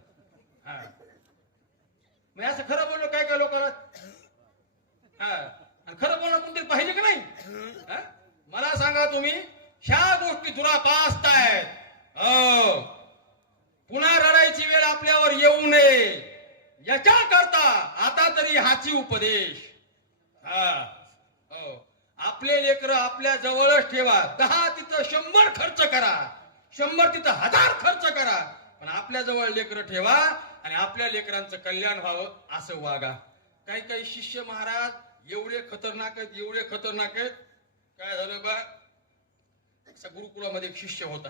मग असं खरं बोललो काय लोकांना, खरं बोलणं कोणते पाहिजे की नाही. मला सांगा तुम्ही, ह्या गोष्टी दुरापास्त आहेत. पुन्हा रडायची वेळ आपल्यावर येऊ नये याच्या करता आता तरी हाची उपदेश. आपले लेकर आपल्या जवळच ठेवा. 10 तिथं 100 खर्च करा, 100 तिथं 1000 खर्च करा, पण आपल्या जवळ लेकर ठेवा आणि आपल्या लेकरांचं कल्याण व्हावं असं वागा. काही शिष्य महाराज एवढे खतरनाक आहेत. काय झालं बा, गुरुकुलामध्ये एक शिष्य होता.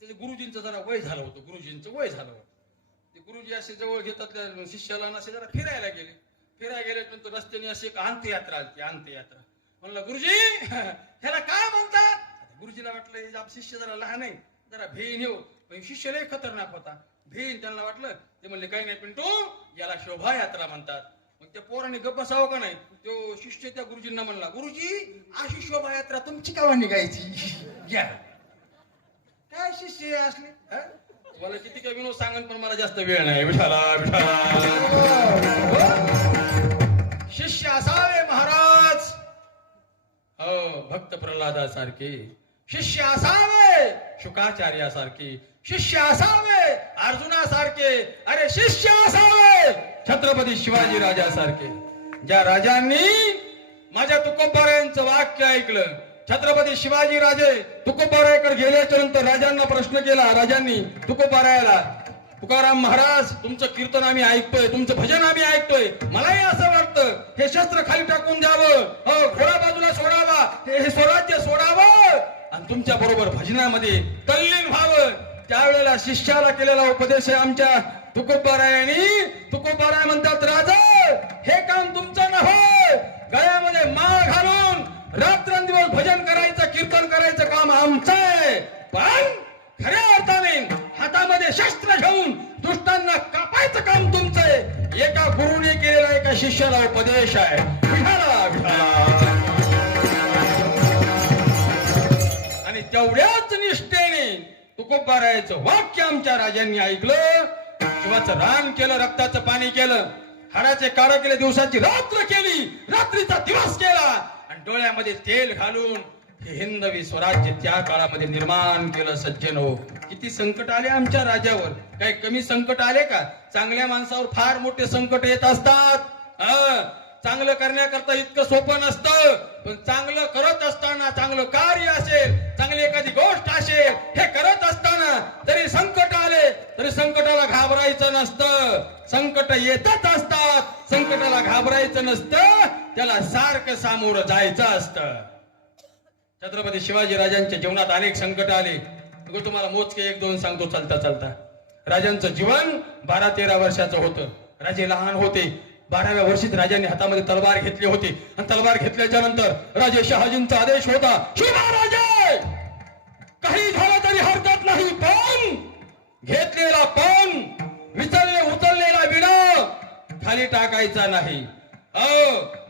त्याच्या गुरुजींचं जरा वय झालं होतं, गुरुजींचं वय झालं होतं. ते गुरुजी असे जवळ घेतात त्या शिष्याला आणि असे जरा फिरायला गेल्यानंतर रस्त्याने अशी एक अंत्ययात्रा आली. अंत्ययात्रा म्हणलं गुरुजी ह्याला काय म्हणतात. गुरुजीला वाटलं हे शिष्य जरा लहान आहे, जरा भेन येऊ, पण शिष्य लय खतरनाक होता. भेन त्यांना वाटलं, ते म्हणले काही नाही पिंटू, याला शोभायात्रा म्हणतात. मग त्या पोराने गप्प बसावं का नाही. तो शिष्य त्या गुरुजींना म्हणला, गुरुजी अशी शोभायात्रा तुमची केव्हा निघायची. घ्या काय शिष्य असले. तुम्हाला किती काय विनोद सांगन, पण मला जास्त वेळ नाही. विठाला शिष्य असावे महाराज, हो भक्त प्रल्हादासारखे शिष्य असावे, शुकाचार्यासारखे शिष्य असावे, अर्जुनासारखे, अरे शिष्य असावे छत्रपती शिवाजी राजासारखे. ज्या राजांनी माझ्या तुकोबारायांचं वाक्य ऐकलं, छत्रपती शिवाजी राजे तुकोबारायकडे गेल्याच्या नंतर राजांना प्रश्न केला. राजांनी तुकोबारायाला, तुकाराम महाराज तुमचं कीर्तन आम्ही ऐकतोय, तुमचं भजन आम्ही ऐकतोय, मलाही असं वाटतं हे शस्त्र खाली टाकून द्यावं, घोडा बाजूला सोडावा, हे स्वराज्य सोडावं आणि तुमच्या बरोबर भजनामध्ये तल्लीन व्हावं. त्यावेळेला शिष्याला केलेला उपदेश आहे आमच्या तुकोबारायांनी. तुकोबाराय म्हणतात, राजा हे काम तुमचं नव्हे, गळ्यामध्ये माळ घालून रात्रंदिवस भजन करायचं, कीर्तन करायचं काम आमचं आहे, पण खऱ्या अर्थाने हातामध्ये शस्त्र घेऊन दुष्टांना कापायचं काम तुमचं आहे. एका गुरुने केलेला एका शिष्याला उपदेश आहे. विठाला विठाला. आणि तेवढ्याच निष्ठेने तुकोबारायाचं वाक्य आमच्या राजांनी ऐकलं, शिवाचं रान केलं, रक्ताचं पाणी केलं, हाडाचे काढ केले, दिवसाची रात्र केली, रात्रीचा दिवस केला आणि डोळ्यामध्ये तेल घालून हे हिंदवी स्वराज्य त्या काळामध्ये निर्माण केलं. सज्जन हो, किती संकट आले आमच्या राजावर, काही कमी संकट आले का. चांगल्या माणसावर फार मोठे संकट येत असतात. चांगलं करण्याकरता इतकं सोपं नसतं, पण चांगलं करत असताना, चांगलं कार्य असेल, चांगली एखादी गोष्ट असेल, हे करत असताना तरी संकट आले तरी संकटाला घाबरायचं नसतं. संकट येतच असतात, संकटाला घाबरायचं नसतं, त्याला सारखं सामोरं जायचं असतं. छत्रपती शिवाजी राजांच्या जीवनात अनेक संकट आले. तुम्हाला मोजके एक दोन सांगतो चालता चालता. राजांचं जीवन 12-13 वर्षाचं होतं. राजे लहान होते. 12व्या वर्षीत राजांनी हातामध्ये तलवार घेतली होती आणि तलवार घेतल्याच्या नंतर राजे शहाजींचा आदेश होता, शिवा राजे काही झालं तरी हरकत नाही, पण घेतलेला पण उचललेला विडा खाली टाकायचा नाही.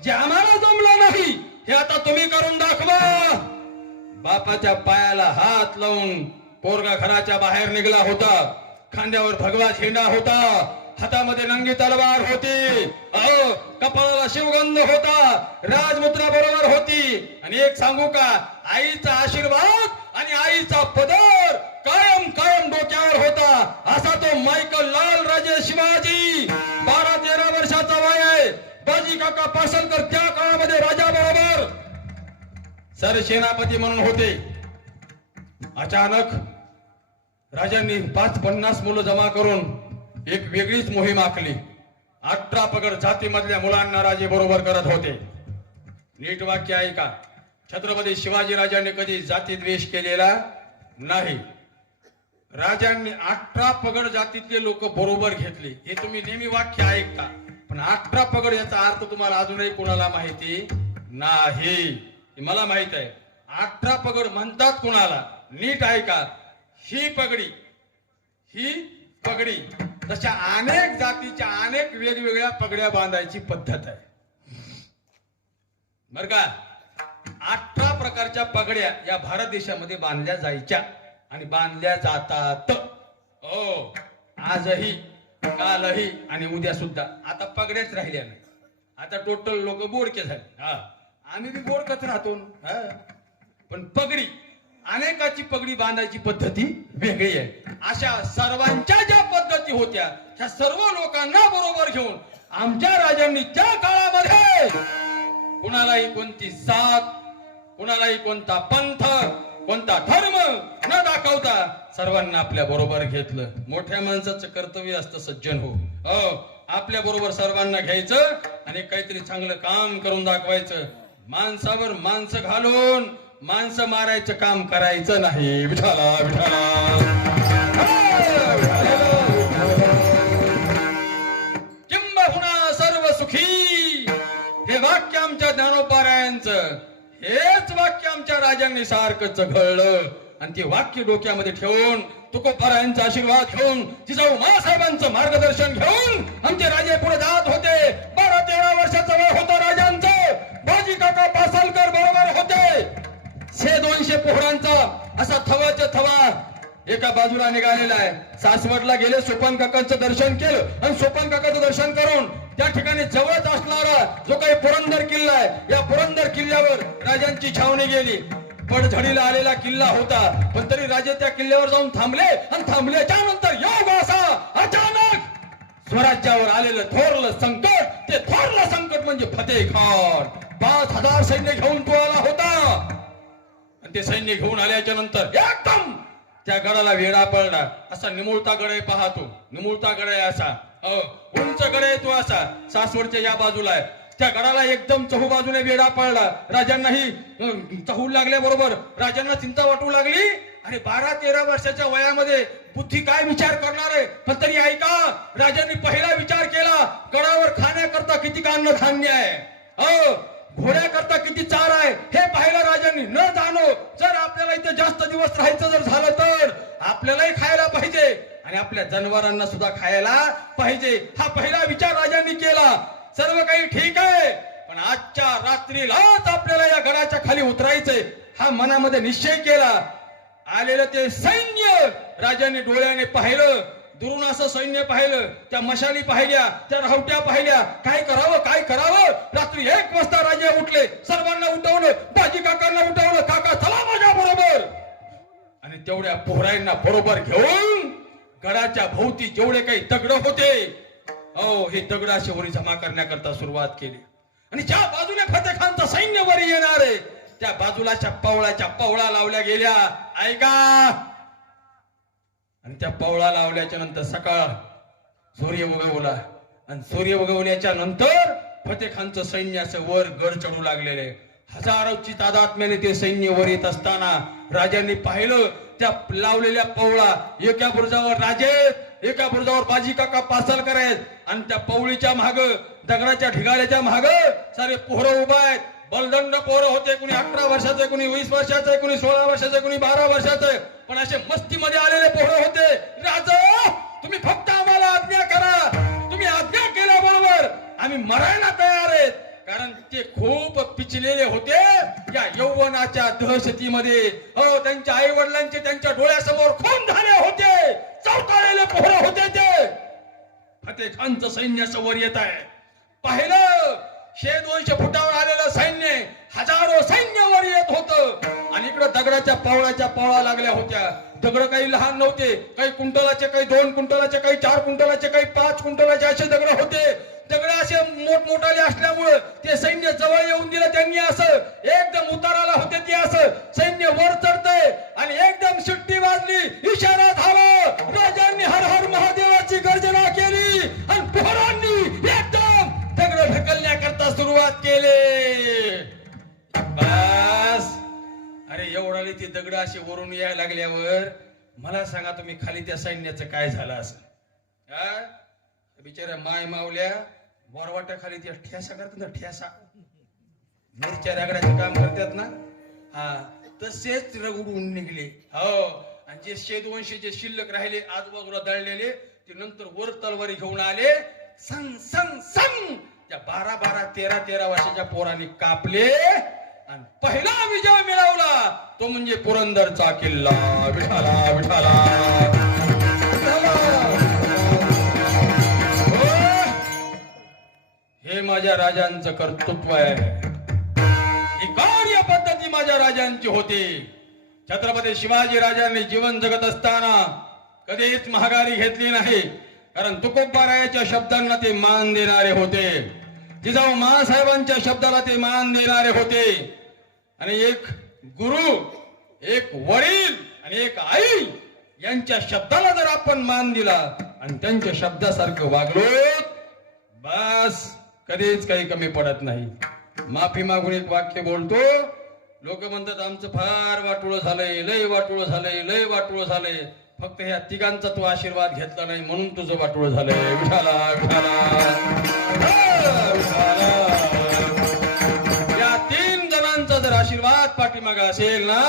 जे आम्हाला जमलं नाही हे आता तुम्ही करून दाखवा. बापाच्या पायाला हात लावून पोरगा घराच्या बाहेर निघाला होता. खांद्यावर भगवा झेंडा होता, हातामध्ये नंगी तलवार होती, कपाळाला शिवगंध होता, राजमुद्रा बरोबर होती. आणि एक सांगू का, आईचा आशीर्वाद आणि आईचा पदर कायम कायम डोक्यावर होता. असा तो मायकल लाल राजे शिवाजी, 12-13 वर्षाचा वय आहे. बाजी काका पासलकर त्या काळामध्ये राजा बरोबर सरसेनापती म्हणून होते. अचानक राजांनी 5-50 मुलं जमा करून एक वेगळीच मोहीम आखली. 18 पगड जातीमधल्या मुलांना राजे बरोबर करत होते. नीट वाक्य ऐका, छत्रपती शिवाजी राजांनी कधी जाती द्वेष केलेला नाही. राजांनी 18 पगड जातीतले लोक बरोबर घेतले. हे तुम्ही नेहमी वाक्य ऐकता, पण 18 पगड याचा अर्थ तुम्हाला अजूनही कोणाला माहिती नाही. मला माहित आहे 18 पगड म्हणतात कोणाला. नीट ऐका, ही पगडी तशा अनेक जातीच्या अनेक वेगवेगळ्या पगड्या बांधायची पद्धत आहे बर का. 18 प्रकारच्या पगड्या या भारत देशामध्ये बांधल्या जायच्या आणि बांधल्या जातात. आजही, कालही आणि उद्या सुद्धा. आता पगड्याच राहिल्या नाही. आता टोटल लोक बोडके झाले. आम्ही बी बोडकच राहतो. पण पगडी, अनेकाची पगडी बांधायची पद्धती वेगळी आहे. अशा सर्वांच्या ज्या पद्धती होत्या त्या सर्व लोकांना बरोबर घेऊन आमच्या राजांनी त्या काळामध्ये कुणालाही कोणती जात, कुणालाही कोणता पंथ, कोणता धर्म न दाखवता सर्वांना आपल्या बरोबर घेतलं. मोठ्या माणसाचं कर्तव्य असतं सज्जन हो, आपल्या बरोबर सर्वांना घ्यायचं आणि काहीतरी चांगलं काम करून दाखवायचं. माणसावर माणसं घालून माणसं मारायचं काम करायचं नाही. विठाला विठाला. वाक्य आमच्या राजांनी सारखं चघळलं आणि ते वाक्य डोक्यामध्ये ठेवून तुकोबारायांचा आशीर्वाद घेऊन जिजाऊ मासाहेबांचं मार्गदर्शन घेऊन आमचे राजे पुढे जात होते. 12-13 वर्षाचं वय होतं राजांचं. बाजी काका पासलकर बरोबर होते. 200 पोहरांचा असा थवाच्या थवा एका बाजूला निघालेला आहे. सासवडला गेले, सोपान काकांचं दर्शन केलं आणि सोपान काकाचं दर्शन करून त्या ठिकाणी जवळच असणारा जो काही पुरंदर किल्ला आहे, या पुरंदर किल्ल्यावर राजांची छावणी गेली. पडझडीला आलेला किल्ला होता, पण तरी राजे त्या किल्ल्यावर जाऊन थांबले आणि थांबल्याच्या नंतर योग असा अचानक स्वराज्यावर आलेलं थोरलं संकट, ते थोरलं संकट म्हणजे फतेखान. 5000 सैन्य घेऊन तो आला होता आणि ते सैन्य घेऊन आल्याच्या नंतर एकदम त्या गडाला वेढा पडला. असा निमुळता गड आहे, पाहतो निमुळता गड आहे, असा उंच गड आहे तो, असा सासवडच्या या बाजूला आहे. त्या गडाला एकदम चहूबाजूने वेढा पडला. राजांनाही चहू लागल्याबरोबर राजांना चिंता वाटू लागली. अरे 12-13 वर्षाच्या वयामध्ये बुद्धी काय विचार करणार आहे. पण तरी ऐका, राजांनी पहिला विचार केला, गडावर खाण्याकरता किती अन्न धान्य आहे, घोड्याकरता किती चार आहे, हे पाहिलं राजांनी. न जाणो जर आपल्याला इथे जास्त दिवस राहायचं जर झालं तर आपल्यालाही खायला पाहिजे आणि आपल्या जनावरांना सुद्धा खायला पाहिजे, हा पहिला विचार राजांनी केला. सर्व काही ठीक आहे, पण आजच्या रात्रीलाच आपल्याला या गडाच्या खाली उतरायचंय, हा मनामध्ये निश्चय केला. आलेलं ते सैन्य राजांनी डोळ्याने पाहिलं. दुरून असं सैन्य पाहिलं, त्या मशाली पाहिल्या, त्या रावट्या पाहिल्या. काय करावं काय करावं. रात्री 1 वाजता राजे उठले. सर्वांना उठवलं, बाजी काकांना उठवलं, काका चला माझ्या बरोबर. आणि तेवढ्या पोहरांना बरोबर घेऊन गडाच्या भोवती जेवढे काही दगड होते, हे दगड असे वरी जमा करण्याकरता सुरुवात केली. आणि ज्या बाजूने फतेखानचं सैन्य वरी येणार आहे, त्या बाजूलाच्या पवळा लावल्या गेल्या. ऐका, आणि त्या पवळा लावल्याच्या नंतर सकाळ सूर्य उगवला आणि सूर्य उगवल्याच्या नंतर फतेखानचं सैन्य असं वर गड चढू लागलेले. हजारोची तादात्म्याने ते सैन्य वर येत असताना राजांनी पाहिलं त्या लावलेल्या पवळा, एका बुरुजावर राजे, एका बुरुजावर बाजी काका पासलकर आहेत आणि त्या पवळीच्या माग, दगडाच्या ढिगाऱ्याच्या माग सारे पोहरं उभा आहेत. बलदंड पोरं होते, कुणी 11 वर्षाचे, कुणी 20 वर्षाचे, कुणी 16 वर्षाचे, कुणी 12 वर्षाचे, पण असे मस्तीमध्ये आलेले पोरं होते. राजा, तुम्ही फक्त आम्हाला आज्ञा करा, तुम्ही आज्ञा केल्याबरोबर आम्ही मरायला तयार आहेत. कारण ते खूप पिचलेले होते या यौवनाच्या दहशतीमध्ये. त्यांच्या आई वडिलांचे त्यांच्या डोळ्यासमोर खून झाले होते, चौकाळलेले पोरं होते ते. फतेखानचं सैन्य समोर येत आहे. पाहिलं 100-200 फुटावर आलेलं सैन्य, हजारो सैन्य वर येत होतं आणि इकडे दगडाच्या पवळा लागल्या होत्या. दगड काही लहान नव्हते, काही कुंटलाचे, काही 2 कुंटलाचे, काही 4 कुंटलाचे, काही 5 कुंटलाचे असे दगड होते. दगड असे मोठमोठाले असल्यामुळे ते सैन्य जवळ येऊन दिलं त्यांनी. असं एकदम उताराला होते ते, असं सैन्य वर चढतंय आणि एकदम शिट्टी वाजली, इशारा झाला. राजांनी हर हर महादेवाची गर्जना केली आणि पोहरांनी एकदम दगड ढकलण्याकरता सुरुवात केली. बस, अरे एवढाले ती दगड असे वरून यायला लागल्यावर मला सांगा तुम्ही खाली त्या सैन्याचं काय झालं असं. बिचाऱ्या माय मावल्या वरवाट्या खाली त्या ठेसा करतात ना, ठेसा मिरच्या रगड्याचं काम करतात ना, तसेच रगडून निघले. आणि जे 100-200 जे शिल्लक राहिले आजूबाजूला दळलेले, ते नंतर वर तलवारी घेऊन आले. संग संग संग त्या 12-12, 13-13 वर्षाच्या पोरांनी कापले आणि पहिला विजय मिळवला तो म्हणजे पुरंदरचा किल्ला. विठाला विठाला. हे माझ्या राजांचं कर्तृत्व आहे, ही कार्य पद्धती माझ्या राजांची होती. छत्रपती शिवाजी राजांनी जीवन जगत असताना कधीच महागारी घेतली नाही, कारण तुकोबारायाच्या शब्दांना ते मान देणारे होते, जिजाऊ मासाहेबांच्या शब्दाला ते मान देणारे होते. आणि एक गुरु, एक वडील आणि एक आई यांच्या शब्दाला जर आपण मान दिला आणि त्यांच्या शब्दासारखं वागलो, बस कधीच काही कमी पडत नाही. माफी मागून एक वाक्य बोलतो, लोक म्हणतात आमचं फार वाटोळं झालंय, लय वाटोळं झालंय, लय वाटोळं झालंय. फक्त ह्या तिघांचा तू आशीर्वाद घेतला नाही म्हणून तुझं वाटोळं झालंय. विठाला विठाला. या 3 जणांचा जर आशीर्वाद हात पाठीमागा असेल ना,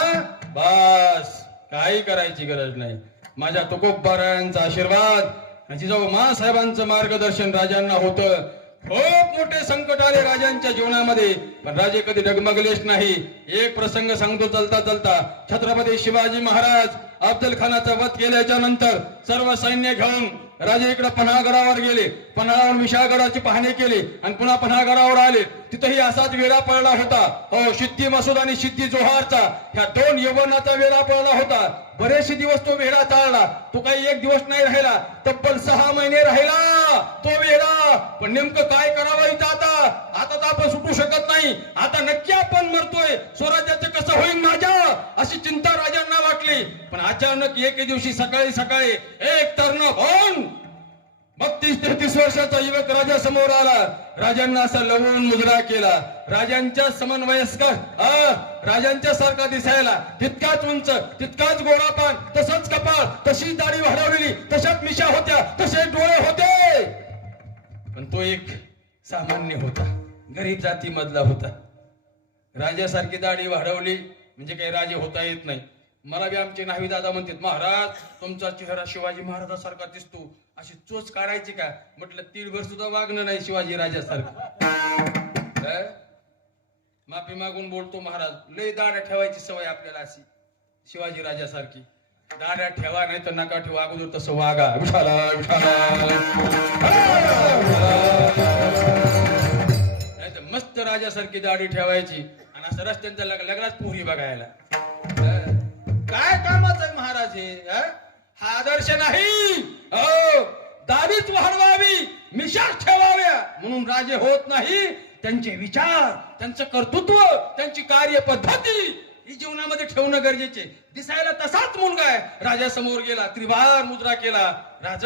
बस काही करायची गरज नाही. माझ्या तुकोबारायांचा आशीर्वाद आणि जिजाऊ मासाहेबांचं मार्गदर्शन राजांना होतं. खूप मोठे संकट आले राजांच्या जीवनामध्ये, पण राजे कधी डगमगलेच नाही. एक प्रसंग सांगतो चलता चलता. छत्रपती शिवाजी महाराज अफजल खानाचा वध केल्याच्या नंतर सर्व सैन्य घेऊन राजे इकडे पन्हागडावर गेले. पन्हाळावर विशाळगडाची पाहणी केली आणि पुन्हा पन्हागडावर आले. तिथेही असाच वेढा पडला होता. हो, सिद्धी मसूद आणि सिद्धी जोहारचा ह्या दोन यवनाचा वेढा पडला होता. बरेचसे दिवस तो वेढा चालला. तो काही एक दिवस नाही राहिला, तब्बल 6 महिने राहिला तो वेढा. पण नेमकं काय करावं इथं आता तर आपण सुटू शकत नाही. आता नक्की आपण मरतोय, स्वराज्याचं कसं होईल माझ्या, अशी चिंता राजांना वाटली. पण अचानक एके दिवशी सकाळी सकाळी एक तरुण भाऊन 32-33 वर्षाचा युवक राजा समोर आला. राजांना असा लवून मुजरा केला. राजांच्या समन्वयस्कर, राजांच्या सारखा दिसायला, तितकाच उंच, तितकाच गोरापान, तसंच कपाळ, तशी दाढी वाढवलेली, तशाच मिशा होत्या, तसे डोळे होते. पण तो एक सामान्य होता, गरीब जाती मधला होता. राजासारखी दाढी वाढवली म्हणजे काही राजे होता येत नाही. मला बी आमचे नावी दादा म्हणतात, महाराज तुमचा चेहरा शिवाजी महाराजासारखा दिसतो, अशी चोच काढायची का? म्हटलं 1.5 वर्ष सुद्धा वागणं नाही शिवाजी राजासारखं. माफी मागून बोलतो महाराज, लय दाढ्या ठेवायची सवय आपल्याला अशी शिवाजी राजासारखी. दाढ्या ठेवा नाही तर नका ठेवा, अगोदर तसं वागा. विठाला विठाला नाही तर मस्त राजासारखी दाढी ठेवायची आणि असं रस्त्यांच्या लग्नात पोरी बघायला. काय कामाचं आहे महाराज हे? हा आदर्श नाही. दाढीच वाढवावी, मिशाच ठेवाव्या म्हणून राजे होत नाही. त्यांचे विचार, त्यांचं कर्तृत्व, त्यांची कार्यपद्धती ही जीवनामध्ये ठेवणं गरजेचे. दिसायला तसाच मुलगा आहे. राजा समोर गेला, त्रिवार मुद्रा केला. राज,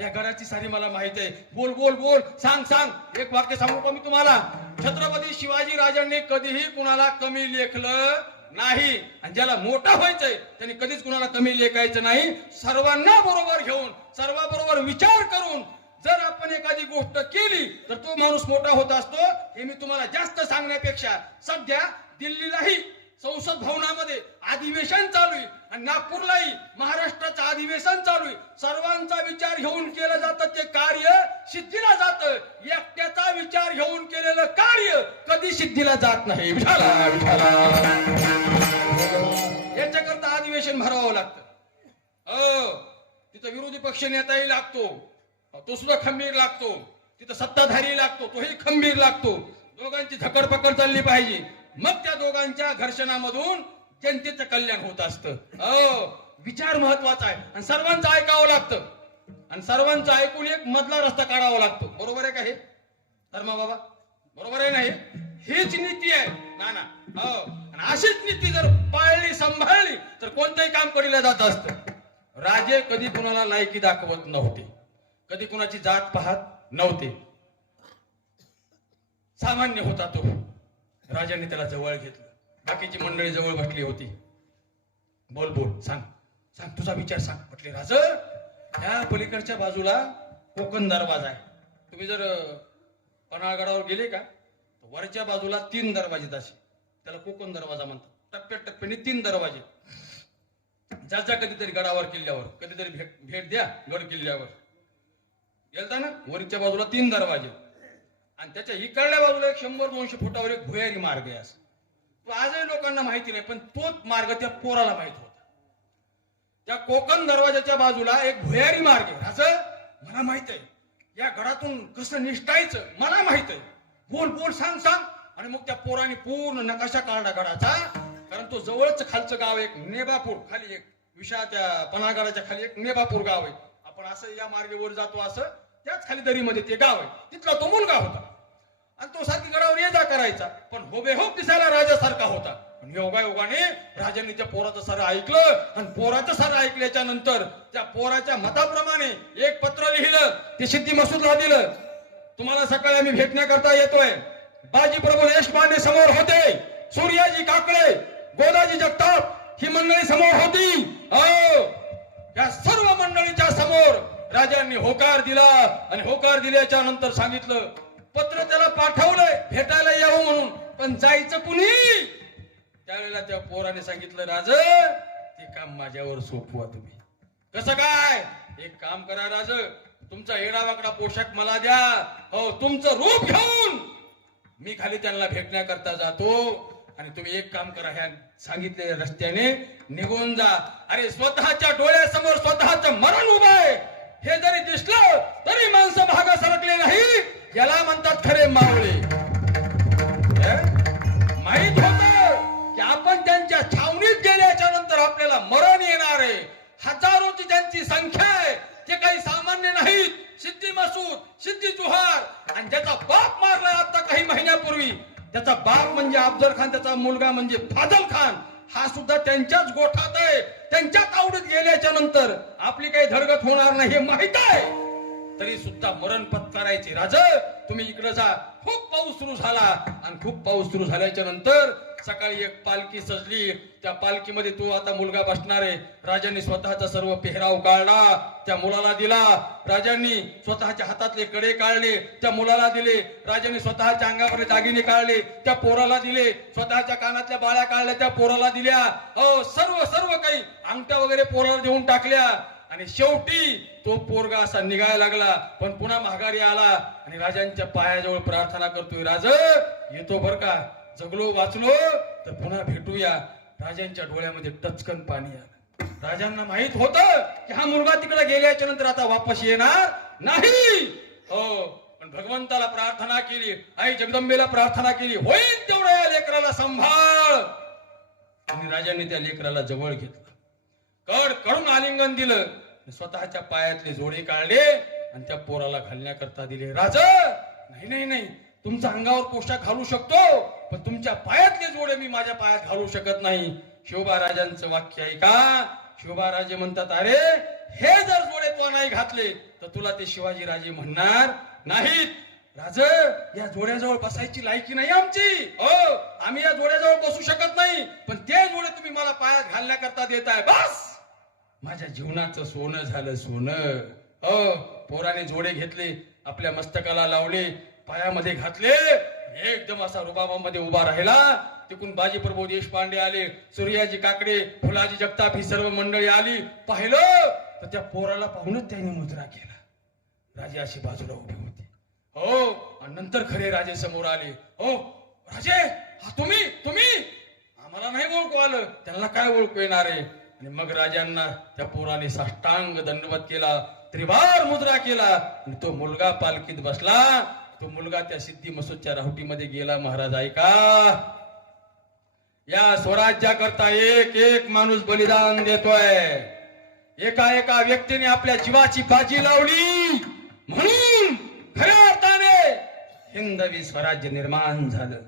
या गडाची सारी मला माहित आहे. बोल बोल बोल, सांग सांग. एक वाक्य सांगू का मी तुम्हाला? छत्रपती शिवाजी राजांनी कधीही कुणाला कमी लेखलं नाही आणि ज्याला मोठा व्हायचंय त्यांनी कधीच कुणाला कमी लेखायचं नाही. सर्वांना बरोबर घेऊन, सर्वांबरोबर विचार करून जर आपण एखादी गोष्ट केली तर तो माणूस मोठा होत असतो. हे मी तुम्हाला जास्त सांगण्यापेक्षा सध्या दिल्लीलाही संसद भवनामध्ये अधिवेशन चालू आहे आणि नागपूरलाही महाराष्ट्राचं अधिवेशन चालू आहे. सर्वांचा विचार घेऊन केलं जातं ते कार्य सिद्धीला जातं. एकट्याचा विचार घेऊन केलेलं कार्य कधी सिद्धीला जात नाही. याच्याकरता अधिवेशन भरावं लागतं. तिथं विरोधी पक्ष नेताही लागतो, तो सुद्धा खंबीर लागतो. तिथं सत्ताधारी लागतो, तोही खंबीर लागतो. दोघांची धकडपकड चालली पाहिजे. मग त्या दोघांच्या घर्षणामधून जनतेचं कल्याण होत असतं. विचार महत्वाचा आहे आणि सर्वांचं ऐकावं लागतं आणि सर्वांचं ऐकून एक मधला रस्ता काढावा लागतो. बरोबर आहे का हे धर्मा बाबा? बरोबर आहे नाही? हीच नीती आहे ना. आणि अशीच नीती जर पाळली, सांभाळली तर कोणतंही काम केलं जात असतं. राजे कधी कुणाला लायकी दाखवत नव्हते, कधी कुणाची जात पाहत नव्हते. सामान्य होता तो. राजांनी त्याला जवळ घेतलं. बाकीची मंडळी जवळ बसली होती. बोल बोल, सांग सांग, तुझा विचार सांग. म्हटले, राज, त्या पलीकडच्या बाजूला कोकण दरवाजा आहे. तुम्ही जर पन्हाळगडावर गेले का, वरच्या बाजूला 3 दरवाजे असे, त्याला कोकण दरवाजा म्हणतात. टप्प्याटप्प्याने 3 दरवाजे. ज्याचा कधीतरी गडावर किल्ल्यावर कधीतरी भेट द्या. गड किल्ल्यावर गेलता ना, वरच्या बाजूला 3 दरवाजे आणि त्याच्या इकडल्या बाजूला 100-200 फुटावर एक भुयारी मार्ग आहे. असं तो आजही लोकांना माहिती नाही, पण तोच मार्ग त्या पोराला माहित होता. त्या कोकण दरवाजाच्या बाजूला एक भुयारी मार्ग आहे. असं मला माहित आहे. या गडातून कसं निष्ठायचं मला माहित आहे. बोल बोल, सांग सांग. आणि मग त्या पोराने पूर्ण नकाशा काढला गडाचा. कारण तो जवळच खालचं गाव एक नेबापूर, खाली एक त्या पन्हाळगडाच्या खाली एक नेबापूर गाव आहे. आपण असं या मार्गावर जातो, असं त्याच खाली दरीमध्ये ते गाव आहे. तिथला तो मुलगा होता आणि तो सारखी गडावर ये जा करायचा, पण हुबेहूब दिसायला राजासारखा होता. पण योगायोगाने राजांनी त्या पोराचं सारं ऐकलं आणि पोराचं सारं ऐकल्याच्या नंतर त्या पोराच्या मताप्रमाणे एक पत्र लिहिलं. ते सिद्धी मसूदला दिलं. तुम्हाला सकाळी आम्ही भेटण्याकरता येतोय. बाजी प्रभू देशपांडे समोर होते, सूर्याजी काकडे, गोदाजी जगताप ही मंडळी समोर होती. या सर्व मंडळीच्या समोर राजांनी होकार दिला आणि होकार दिल्याच्या नंतर सांगितलं, पत्र त्याला पाठवलंय भेटायला यावं म्हणून, पण जायचं कुणी? त्यावेळेला त्या पोराने सांगितलं, राज ते काम माझ्यावर सोपवा तुम्ही. कसं काय? एक काम करा राज, तुमचा येडावाकडा पोशाख मला द्या, हो तुमचं रूप घेऊन मी खाली त्यांना भेटण्याकरता जातो आणि तुम्ही एक काम करा, ह्या सांगितलेल्या रस्त्याने निघून जा. अरे स्वतःच्या डोळ्यासमोर स्वतःचं मरण उभं आहे हे जरी दिसलं तरी माणसं मागं सरकले नाही, याला म्हणतात खरे मावळे. माहित होत की आपण त्यांच्या छावणीत गेल्याच्या नंतर आपल्याला मरण येणार आहे. हजारोची त्यांची संख्या आहे, ते काही सामान्य नाहीत. सिद्धी मसूद, सिद्धी जोहार आणि ज्याचा बाप मारला आता काही महिन्यापूर्वी, त्याचा बाप म्हणजे अफजल खान, त्याचा मुलगा म्हणजे फाजल खान, हा सुद्धा त्यांच्याच गोठात आहे. त्यांच्याच आवडीत गेल्याच्या नंतर आपली काही धडगत होणार नाही हे माहित आहे, तरी सुद्धा मरण पत्करायचे. राजा तुम्ही इकडे जा. खूप पाऊस सुरू झाला आणि खूप पाऊस सुरू झाल्याच्या नंतर सकाळी एक पालखी सजली. त्या पालखीमध्ये तो आता मुलगा बसणार आहे. राजांनी स्वतःचा सर्व पेहराव काढला, त्या मुलाला दिला. राजांनी स्वतःच्या हातातले कडे काढले, त्या मुलाला दिले. राजांनी स्वतःच्या अंगावरले दागिने काढले, त्या पोराला दिले. स्वतःच्या कानातल्या बाळ्या काढल्या, त्या पोराला दिल्या. हो सर्व सर्व काही अंगठ्या वगैरे पोराला देऊन टाकल्या. आणि शेवटी तो पोरगा असा निघायला लागला, पण पुन्हा माघारी आला आणि राजांच्या पायाजवळ प्रार्थना करतोय, राज येतो बर का, जगलो वाचलो तर पुन्हा भेटूया. राजांच्या डोळ्यामध्ये टचकन पाणी आलं. राजांना माहित होतं की हा मुलगा तिकडे गेल्याच्या नंतर आता वापस येणार नाही. हो पण भगवंताला प्रार्थना केली, आई जगदंबेला प्रार्थना केली, होईल तेवढ्या या लेकराला सांभाळ. आणि राजांनी त्या लेकराला जवळ घेतलं, कड कडून आलिंगन दिलं, स्वतःच्या पायातले जोडे काढले आणि त्या पोराला घालण्याकरता दिले. राजा नाही नाही नाही, तुमचा अंगावर पोशाख घालू शकतो, पण तुमच्या पायातले जोडे मी माझ्या पायात घालू शकत नाही. शिवबा राजांचं वाक्य आहे का? शिवबा राजे म्हणतात, अरे हे जर जोडे तू नाही घातले तर तुला ते शिवाजी राजे म्हणणार नाहीत. राज या जोड्याजवळ बसायची लायकी नाही आमची. हो आम्ही या जोड्याजवळ बसू शकत नाही, पण ते जोडे तुम्ही मला पायात घालण्याकरता देताय, बस माझ्या जीवनाचं सोनं झालं सोनं. हो पोराने जोडे घेतले, आपल्या मस्तकाला लावले, पायामध्ये घातले, एकदम असा रुबाबामध्ये उभा राहिला. तिकून बाजी प्रभू देशपांडे आले, सूर्याजी काकडे, फुलाजी जगताप ही सर्व मंडळी आली. पाहिलं तर त्या पोराला पाहूनच त्यांनी मुजरा केला. राजे अशी बाजूला उभे होते. हो आणि नंतर खरे राजे समोर आले. हो राजे हा तुम्ही तुम्ही आम्हाला नाही ओळखू आलं, त्यांना काय ओळखू येणार आहे. आणि मग राजांना त्या पोराने साष्टांग दंडवत केला, त्रिवार मुद्रा केला आणि तो मुलगा पालखीत बसला. तो मुलगा त्या सिद्धी मसूदच्या राहुटीमध्ये गेला. महाराज ऐका, या स्वराज्याकरता एक एक माणूस बलिदान देतोय. एका एका व्यक्तीने आपल्या जीवाची बाजी लावली, म्हणून खऱ्या अर्थाने हिंदवी स्वराज्य निर्माण झालं.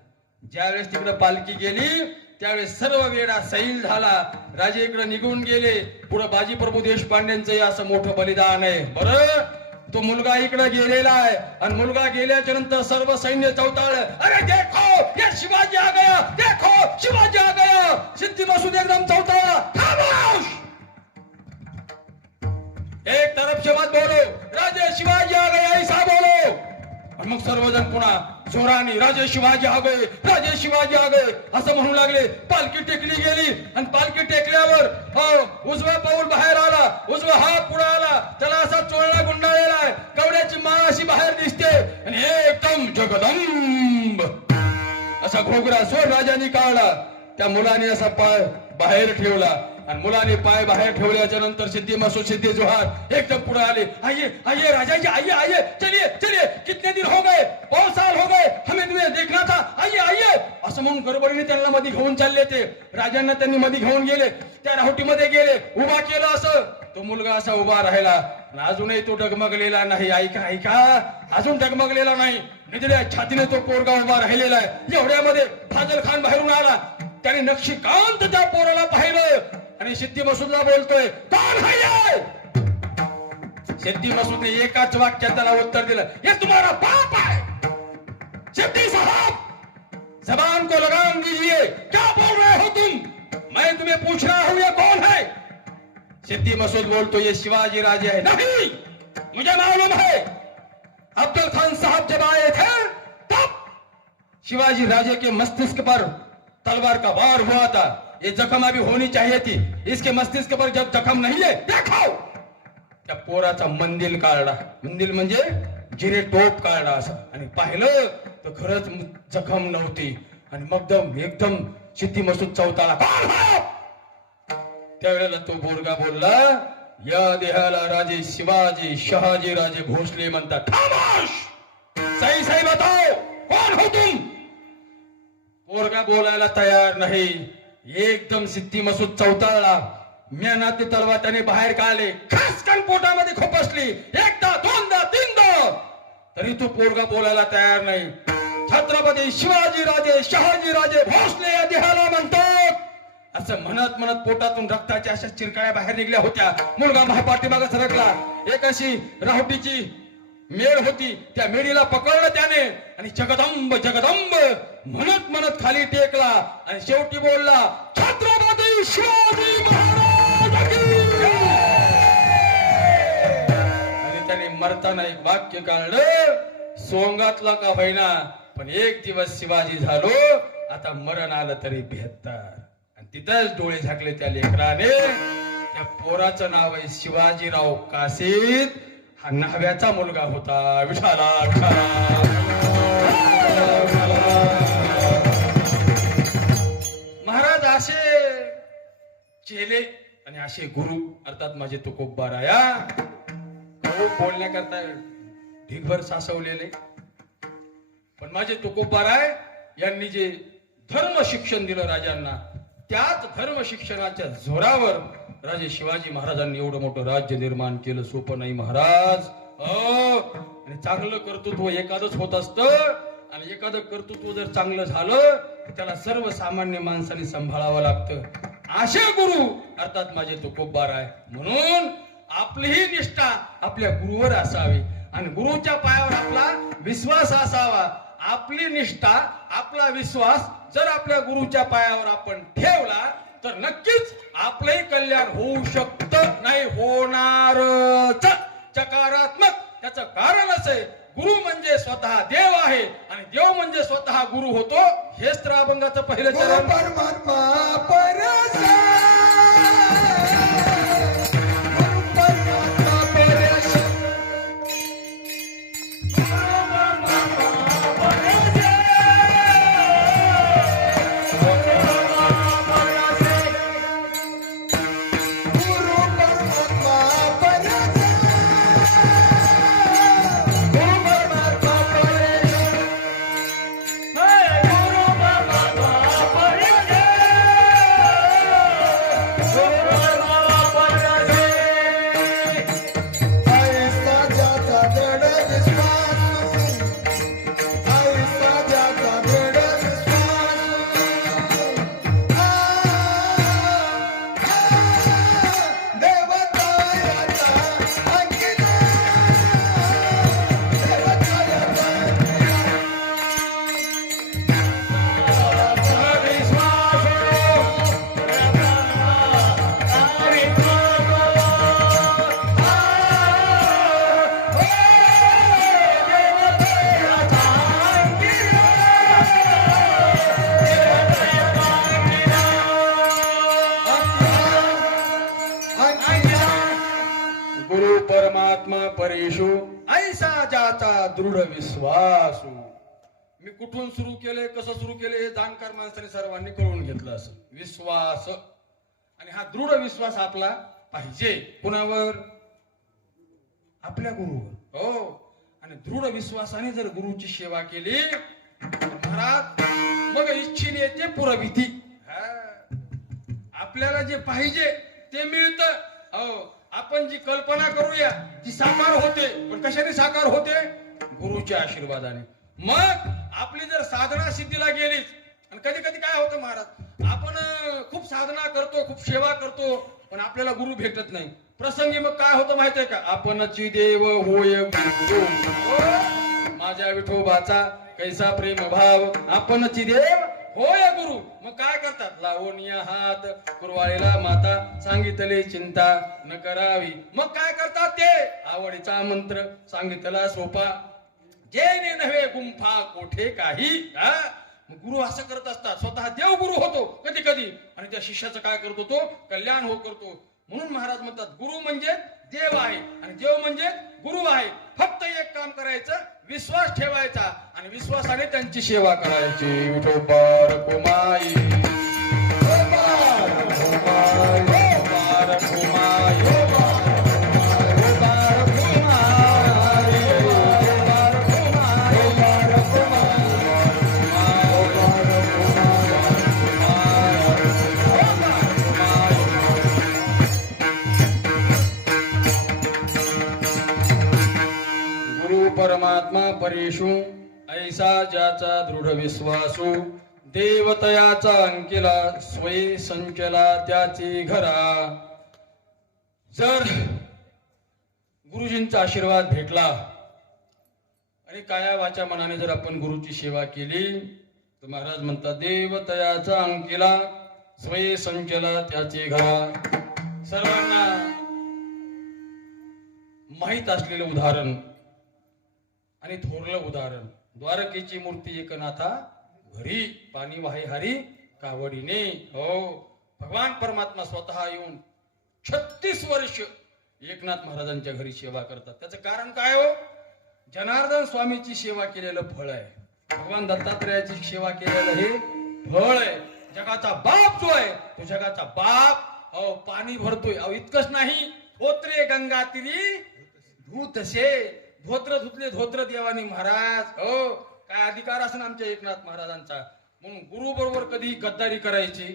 ज्यावेळेस तिकडे पालखी गेली त्यावेळेस सर्व वेळा सैल झाला. राजे इकडे निघून गेले. पुढे बाजी प्रभू देशपांडेंचं असं मोठं बलिदान आहे. बरं तो मुलगा इकडे गेलेला आहे आणि मुलगा गेल्याच्या नंतर सर्व सैन्य चौताळ, अरे देखो ये शिवाजी आ गया, देखो शिवाजी आ गया. सिद्धी मसूद एकदम चौताळा, खामोश, एक तरफ से मत बोलो, राजे शिवाजी आ गया ऐसा बोलो. आणि मग सर्वजण पुन्हा जोराने राजे शिवाजी आ गए, राजे शिवाजी आ गए असं म्हणू लागले. पालखी टेकली गेली आणि पालखी टेकल्यावर उजवा पाऊल बाहेर आला, उजवा हात पुढे आला, त्याला असा चोळणा गुंडाळलेला आहे, कवड्याची माळ अशी बाहेर दिसते आणि एकदम जगदंब असा घोगरा स्वर राजाने काढला. त्या मुलाने असा पाय बाहेर ठेवला आणि मुलाने पाय बाहेर ठेवल्याच्या नंतर सिद्धी मसूद, सिद्धी जोहार एकदम पुढे आले. आइए आइए राजा जी, आइए आइए, चलिए चलिए, कितने दिन हो गए, बहुत साल हो गए, हमें तुम्हें देखना था, आइए आइए असं म्हणून गडबडीने त्यांना मध्ये घेऊन चालले. ते राजांना त्यांनी मध्ये घेऊन गेले, त्या राहुटीमध्ये गेले, उभा केलं. असं तो मुलगा असा उभा राहिला आणि अजूनही तो डगमगलेला नाही. ऐका ऐका, अजून डगमगलेला नाही. निधड्या छातीने तो पोरगा उभा राहिलेला आहे. एवढ्यामध्ये फाजल खान बाहेरून आला. त्याने नक्षीकांत त्या पोराला पाहिलं आणि सिद्धी मसूदला बोलतोय, कोण है? सिद्धी मसूदने एकाच वाक्यात त्याला उत्तर दिलं, ये तुम्हारा बाप है. सिद्धी साहब जबान को लगाम दीजिए, क्या बोल रहे हो तुम? मैं तुम्हें पूछ रहा हूं ये कौन है? सिद्धी मसूद बोलतो, ये शिवाजी राजे है. नहीं, मुझे मालूम है. अफजल खान साहब जब आए थे तब शिवाजी राजे के मस्तिष्क पर तलवार का वार हुआ था, ये जखम अभी होनी चाहिए थी, इसके मस्तिष्क पर जब जखम नहीं है देखो. त्या पोराचा मंदिर काढला, मंदिर म्हणजे जिने टोप काढला असं, आणि पाहिलं तर खरंच जखम नव्हती. आणि मग एकदम सिद्धी मसूद चौताळा, कोण हो? त्यावेळेला तो बोरगा बोलला, या देहाला राजे शिवाजी शहाजी राजे भोसले म्हणतात. खामोश, सही सही बताओ, कोण हो तुम? पोरगा बोलायला तयार नाही. एकदम सिद्धी मसूद चौताळला, म्यानातली तलवार त्याने बाहेर काढले, खासकन पोटामध्ये खोपसली, एकदा दोनदा तीनदा, तरी तो पोरगा बोलायला तयार नाही. छत्रपती शिवाजी राजे शहाजी राजे भोसले या देहाला म्हणतात असं म्हणत म्हणत पोटातून रक्ताच्या अशा चिरकाळ्या बाहेर निघल्या होत्या. मुलगा पाठीमागे सरकला. एक अशी राहुटीची मेळ होती, त्या मेळीला पकडलं त्याने आणि जगदंब जगदंब म्हणत म्हणत खाली टेकला आणि शेवटी बोलला, छत्रपती शिवाजी महाराज की जय. आणि त्याने मरताना एक वाक्य काढलं, सोंगातला का होईना पण एक दिवस शिवाजी झालो, आता मरण आलं तरी बेहत्तर. आणि तिथंच डोळे झाकले त्या लेकराने. त्या पोराचं नाव आहे शिवाजीराव काशीद. हा न्हाव्याचा मुलगा होता. विठाला विठाला. महाराज असे चेले आणि असे गुरु अर्थात माझे तुकोबाराया बोलण्याकरता ढिगभर सासवलेले, पण माझे तुकोबाराय यांनी जे धर्म शिक्षण दिलं राजांना, त्याच धर्म शिक्षणाच्या जोरावर राजे शिवाजी महाराजांनी एवढं मोठं राज्य निर्माण केलं. सोपं नाही महाराज. आणि चांगलं कर्तृत्व एखादंच होत असतं, आणि एखादं कर्तृत्व जर चांगलं झालं तर त्याला सर्वसामान्य माणसाने सांभाळावं लागतं. असे गुरु अर्थात माझे तुकोबाराय. म्हणून आपलीही निष्ठा आपल्या गुरुवर असावी आणि गुरुच्या पायावर आपला विश्वास असावा. आपली निष्ठा आपला विश्वास जर आपल्या गुरुच्या पायावर आपण ठेवला तर नक्कीच आपलंही कल्याण होऊ शकतं, नाही होणारच. सकारात्मक त्याचं कारण असे, गुरु म्हणजे स्वतः देव आहे आणि देव म्हणजे स्वतः गुरु होतो. हेच तर अभंगाचं पहिलं चरण. परमात्मा परसा परमात्मा परेशु ऐसा ज्याचा दृढ विश्वास. मी कुठून सुरू केले, कसं सुरू केले हे जाणकार माणसाने सर्वांनी कळून घेतलं. असं विश्वास, आणि हा दृढ विश्वास आपला पाहिजे कुणावर? आपल्या गुरुवर. हो, आणि दृढ विश्वासाने जर गुरुची सेवा केली महाराज, मग इच्छेने येते पुरभीती. आपल्याला जे पाहिजे ते मिळतं. हो, आपण जी कल्पना करूया ती साकार होते, पण कशाने साकार होते? गुरुच्या आशीर्वादाने. मग आपली जर साधना सिद्धीला गेलीच, आणि कधी कधी काय होतं महाराज, आपण खूप साधना करतो, खूप सेवा करतो, पण आपल्याला गुरु भेटत नाही. प्रसंगी मग काय होतं माहितीये का? आपणची देव होय गुरु. माझ्या विठोबाचा कैसा प्रेम भाव, आपणची देव होय गुरु. मग काय करतात? लावणीया हात कुरवाळीला माता, सांगितले चिंता न करावी. मग काय करतात ते? आवडीचा मंत्र सांगितला सोपा, जेने नव्हे गुंफा कोठे काही. मग गुरु असं करत असतात, स्वतः देव गुरु होतो कधी कधी, आणि त्या शिष्याचं काय करतो तो कल्याण हो करतो. म्हणून महाराज म्हणतात गुरु म्हणजे देव आहे आणि देव म्हणजे गुरु आहे. फक्त एक काम करायचं, विश्वास ठेवायचा आणि विश्वासाने त्यांची सेवा करायची. विठोबार कुमाई परमात्मा परेशु ऐसा ज्याचा दृढ विश्वासू, देवतयाचा अंकिला स्वय संचला त्याची घरा. जर गुरुजींचा आशीर्वाद भेटला आणि काया वाचा मनाने जर आपण गुरुची सेवा केली तर महाराज म्हणतात देवतयाचा अंकिला स्वय संचला त्याची घरा. सर्वांना माहित असलेलं उदाहरण आणि थोरलं उदाहरण, द्वारकेची मूर्ती एकनाथा घरी, पाणी वाहे हरी कावडीने. हो, भगवान परमात्मा स्वतः येऊन 36 वर्ष एकनाथ महाराजांच्या घरी सेवा करतात. त्याचं कारण काय हो? जनार्दन स्वामीची सेवा केलेलं फळ आहे, भगवान दत्तात्रयाची सेवा केलेलं हे फळ आहे. जगाचा बाप जो आहे तो जगाचा बाप पाणी भरतोय. इतकंच नाही, धोत्रे गंगा तिरी धूतसे, धोत्र धुतले धोत्र देवानी महाराज. हो, काय अधिकार असेल आमच्या एकनाथ महाराजांचा. म्हणून गुरु बरोबर कधी गद्दारी करायची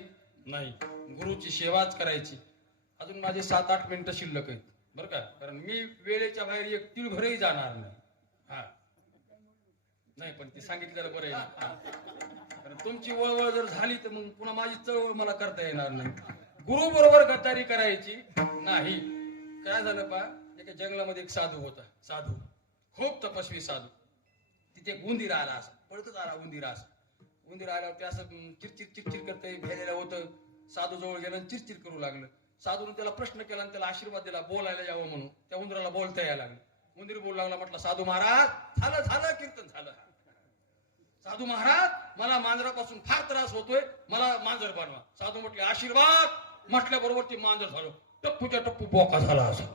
नाही, गुरुची सेवाच करायची. अजून माझे 7-8 मिनिटं शिल्लक आहेत बरं का, कारण मी वेळेच्या बाहेर एक तिळभरही जाणार नाही. हा नाही, पण ते सांगितलेलं बरं आहे, कारण तुमची वळवळ जर झाली तर मग पुन्हा माझी चळवळ मला करता येणार नाही. गुरु बरोबर गद्दारी करायची नाही. काय झालं पा, एका जंगलामध्ये एक साधू होता, साधू खूप तपस्वी साधू. तिथे उंदीर आला, असा पळतच आला उंदीर. असा उंदीर आल्यावर ते असं चिरचिर चिरचिर करता भेलेलं होतं. साधू जवळ गेलं आणि चिरचिर करू लागलं. साधूने त्याला प्रश्न केला आणि त्याला आशीर्वाद दिला, बोलायला यावं म्हणून. त्या उंदराला बोलता यायला लागलं. उंदीर बोलू लागला, म्हटलं साधू महाराज झालं झालं कीर्तन झालं. साधू महाराज मला मांजरापासून फार त्रास होतोय, मला मांजर बनवा. साधू म्हटले आशीर्वाद म्हटल्याबरोबर ते मांजर झालं, टप्पूच्या टप्पू बोका झाला. असं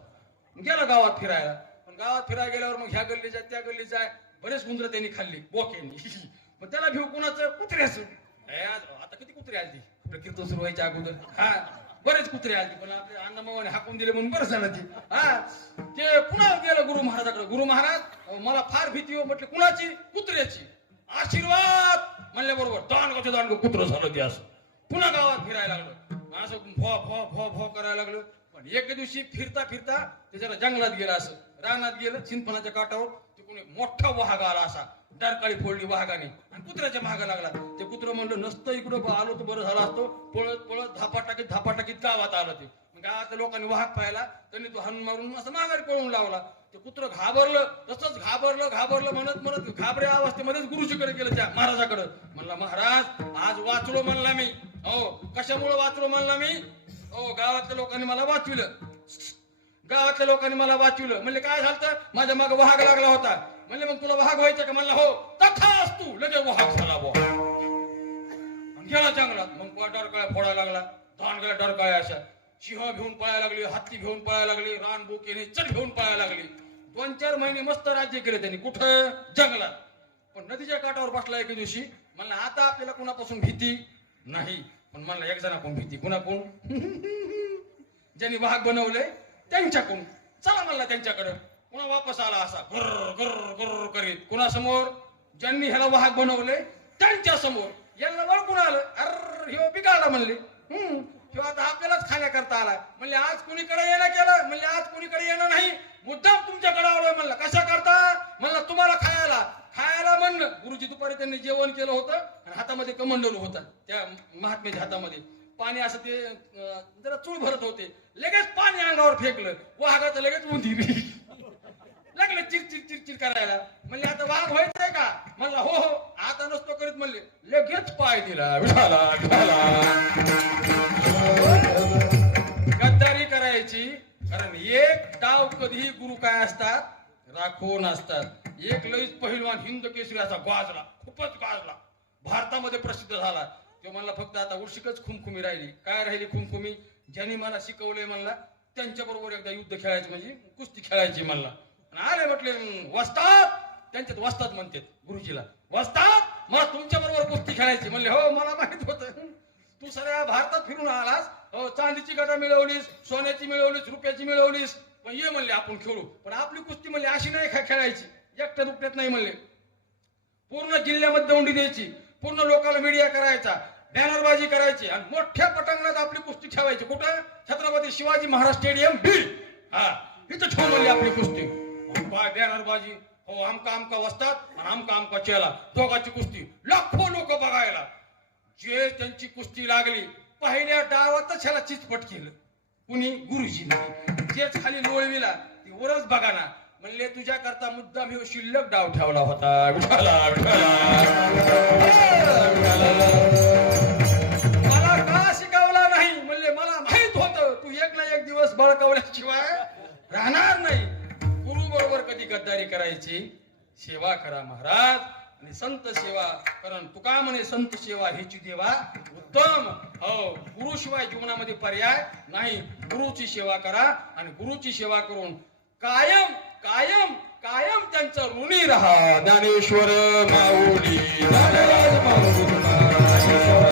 गेला गावात फिरायला. पण गावात फिरायला गेल्यावर मग ह्या गल्ली जाय त्या गल्ली जाय, बरेच उंदर त्यांनी खाल्ली बोक्यांनी. मग त्याला भिव कुणाचं, कुत्र्याचं. आता किती कुत्रे आली आपलं कीर्तन सुरू व्हायच्या अगोदर. हा बरेच कुत्रे आली, पण आपल्या अण्णामावाने हाकून दिले म्हणून बरं झालं ते. हा ते पुन्हा गेलं गुरु महाराजाकडे. गुरु महाराज मला फार भीती हो. म्हटलं कुणाची? कुत्र्याची. आशीर्वाद म्हणल्याबरोबर दांडगाच्या दांडग कुत्र झालं ते. असं पुन्हा गावात फिरायला लागलं, असं भो भो भो भो करायला लागलं. पण एक दिवशी फिरता फिरता ते जरा जंगलात गेला, असं रानात गेलं, चिंतपणाच्या काठावर. ते कोणी मोठा वाघ आला, असा डरकाळी फोडली वाघाने आणि कुत्र्याच्या मागे लागला. ते कुत्र म्हणलं नसतं इकडं आलो तर बरं झालं असतो. पळत पळत धापा टाकीत गावात आलं. ते गावातल्या लोकांनी वाघ पाहिला, त्यांनी तो हाण मारून असं माघारी पळून लावला. ते कुत्र घाबरलं, तसंच घाबरलं म्हणत म्हणत घाबऱ्या अवस्थेमध्येच गुरुजीकडे गेलं, त्या महाराजाकडे. म्हणला महाराज आज वाचलो म्हणला मी. हो कशामुळे वाचलो म्हणला मी? हो गावातल्या लोकांनी मला वाचविलं. गावातल्या लोकांनी मला वाचविलं. म्हणले काय झालं? माझ्या मागे वाघ लागला होता. म्हणले मग तुला वाघ व्हायचं का? म्हणला हो. तथाच तू लगेच वाघ झाला गेला जंगलात. मग डरकाळ्या फोडायला लागला, धानगळ्या डरकाळ्या अशा. सिंह घेऊन पळायला लागली, हत्ती घेऊन पळायला लागली, रानबोकेने चढ घेऊन पळायला लागली. 2-4 महिने मस्त राज्य केले त्यांनी. कुठं? जंगलात. पण नदीच्या काठावर बसला एके दिवशी. म्हणला आता आपल्याला कुणापासून भीती नाही, पण म्हणला एक जणाकडून भीती. कुणाकडून? ज्यांनी वाघ बनवले त्यांच्याकडून. चला म्हणला त्यांच्याकडे. पुन्हा वापस आला असा गर्र गर्र गर्र करीत. कुणासमोर? ज्यांनी ह्याला वाघ बनवले त्यांच्या समोर. यांना वळकून आलं, अर ह्यो बिघाडला म्हणले. ह्यो आता आपल्यालाच खाण्याकरता आला. म्हणले आज कुणीकडे येणं केलं? म्हणले आज कुणीकडे येणं नाही, मुद्दाम तुमच्याकडे आलोय. म्हणलं कशा करता? म्हणलं तुम्हाला खायला म्हणलं. गुरुजी दुपारी त्यांनी जेवण केलं होतं आणि हातामध्ये कमंडलू होता. त्या महात्म्याच्या हातामध्ये पाणी असं ते जरा चूळ भरत होते. लगेच पाणी अंगावर फेकलं. वाघाचं लगेच उंदीर लागले चिरचिर करायला. म्हणले आता वाघ व्हायचंय का? म्हणला हो हो आता नसतो करीत. म्हणले लगेच पाय दिला. गद्दारी करायची, कारण एक डाव कधीही गुरु काय असतात? राखून असतात. एक लईच पहिलवान हिंद केसरी असा गाजला, खूपच गाजला. भारतामध्ये प्रसिद्ध झाला. तो म्हणला फक्त आता उर्शिकच खुमखुमी राहिली. काय राहिली खुमखुमी? ज्यांनी मला शिकवलंय म्हणला त्यांच्या बरोबर एकदा युद्ध खेळायचं, म्हणजे कुस्ती खेळायची म्हणला. आले म्हटले वस्ताद, त्यांच्यात वस्ताद म्हणतात गुरुजीला, वस्ताद मला तुमच्या बरोबर कुस्ती खेळायची. म्हणले हो मला माहित होतं, तू सगळ्या भारतात फिरून आलास, हो चांदीची गदा मिळवलीस, सोन्याची मिळवलीस, रुपयाची मिळवलीस, पण ये म्हणले आपण खेळू. पण आपली कुस्ती म्हणले अशी नाही खेळायची, एकट्या दुकट्यात नाही म्हणले. पूर्ण जिल्ह्यामध्ये दौंडी द्यायची, पूर्ण लोकांना मीडिया करायचा, बॅनरबाजी करायची आणि मोठ्या पटांगणात आपली कुस्ती ठेवायची. कुठं? छत्रपती शिवाजी महाराज स्टेडियम बीड, हा इथं ठेवून म्हणली आपली कुस्ती. काय बॅनरबाजी, हो आमका आमका वस्ताद आणि आमका आमका चेला, दोघांची कुस्ती, लाखो लोक बघायला. जे त्यांची कुस्ती लागली पहिल्या डावातच ह्याला चिचपट केलं. कुणी? गुरुजीने. जेच खाली लोळविला ती वरच बघा ना. म्हणले तुझ्या करता मुद्दाम हे शिल्लक डाव ठेवला होता. विठाला मला का शिकवला नाही? म्हणले मला माहित होतं तू एक ना एक दिवस बळकावल्याशिवाय राहणार नाही. गुरु बरोबर कधी गद्दारी करायची? सेवा करा महाराज, आणि संत सेवा. कारण तुका म्हणे संत सेवा हीची देवा उत्तम. हो, गुरुशिवाय जीवनामध्ये पर्याय नाही. गुरुची सेवा करा आणि गुरुची सेवा करून कायम कायम कायम त्यांचं ऋणी राहा. ज्ञानेश्वर माऊली, ज्ञानराज माऊली.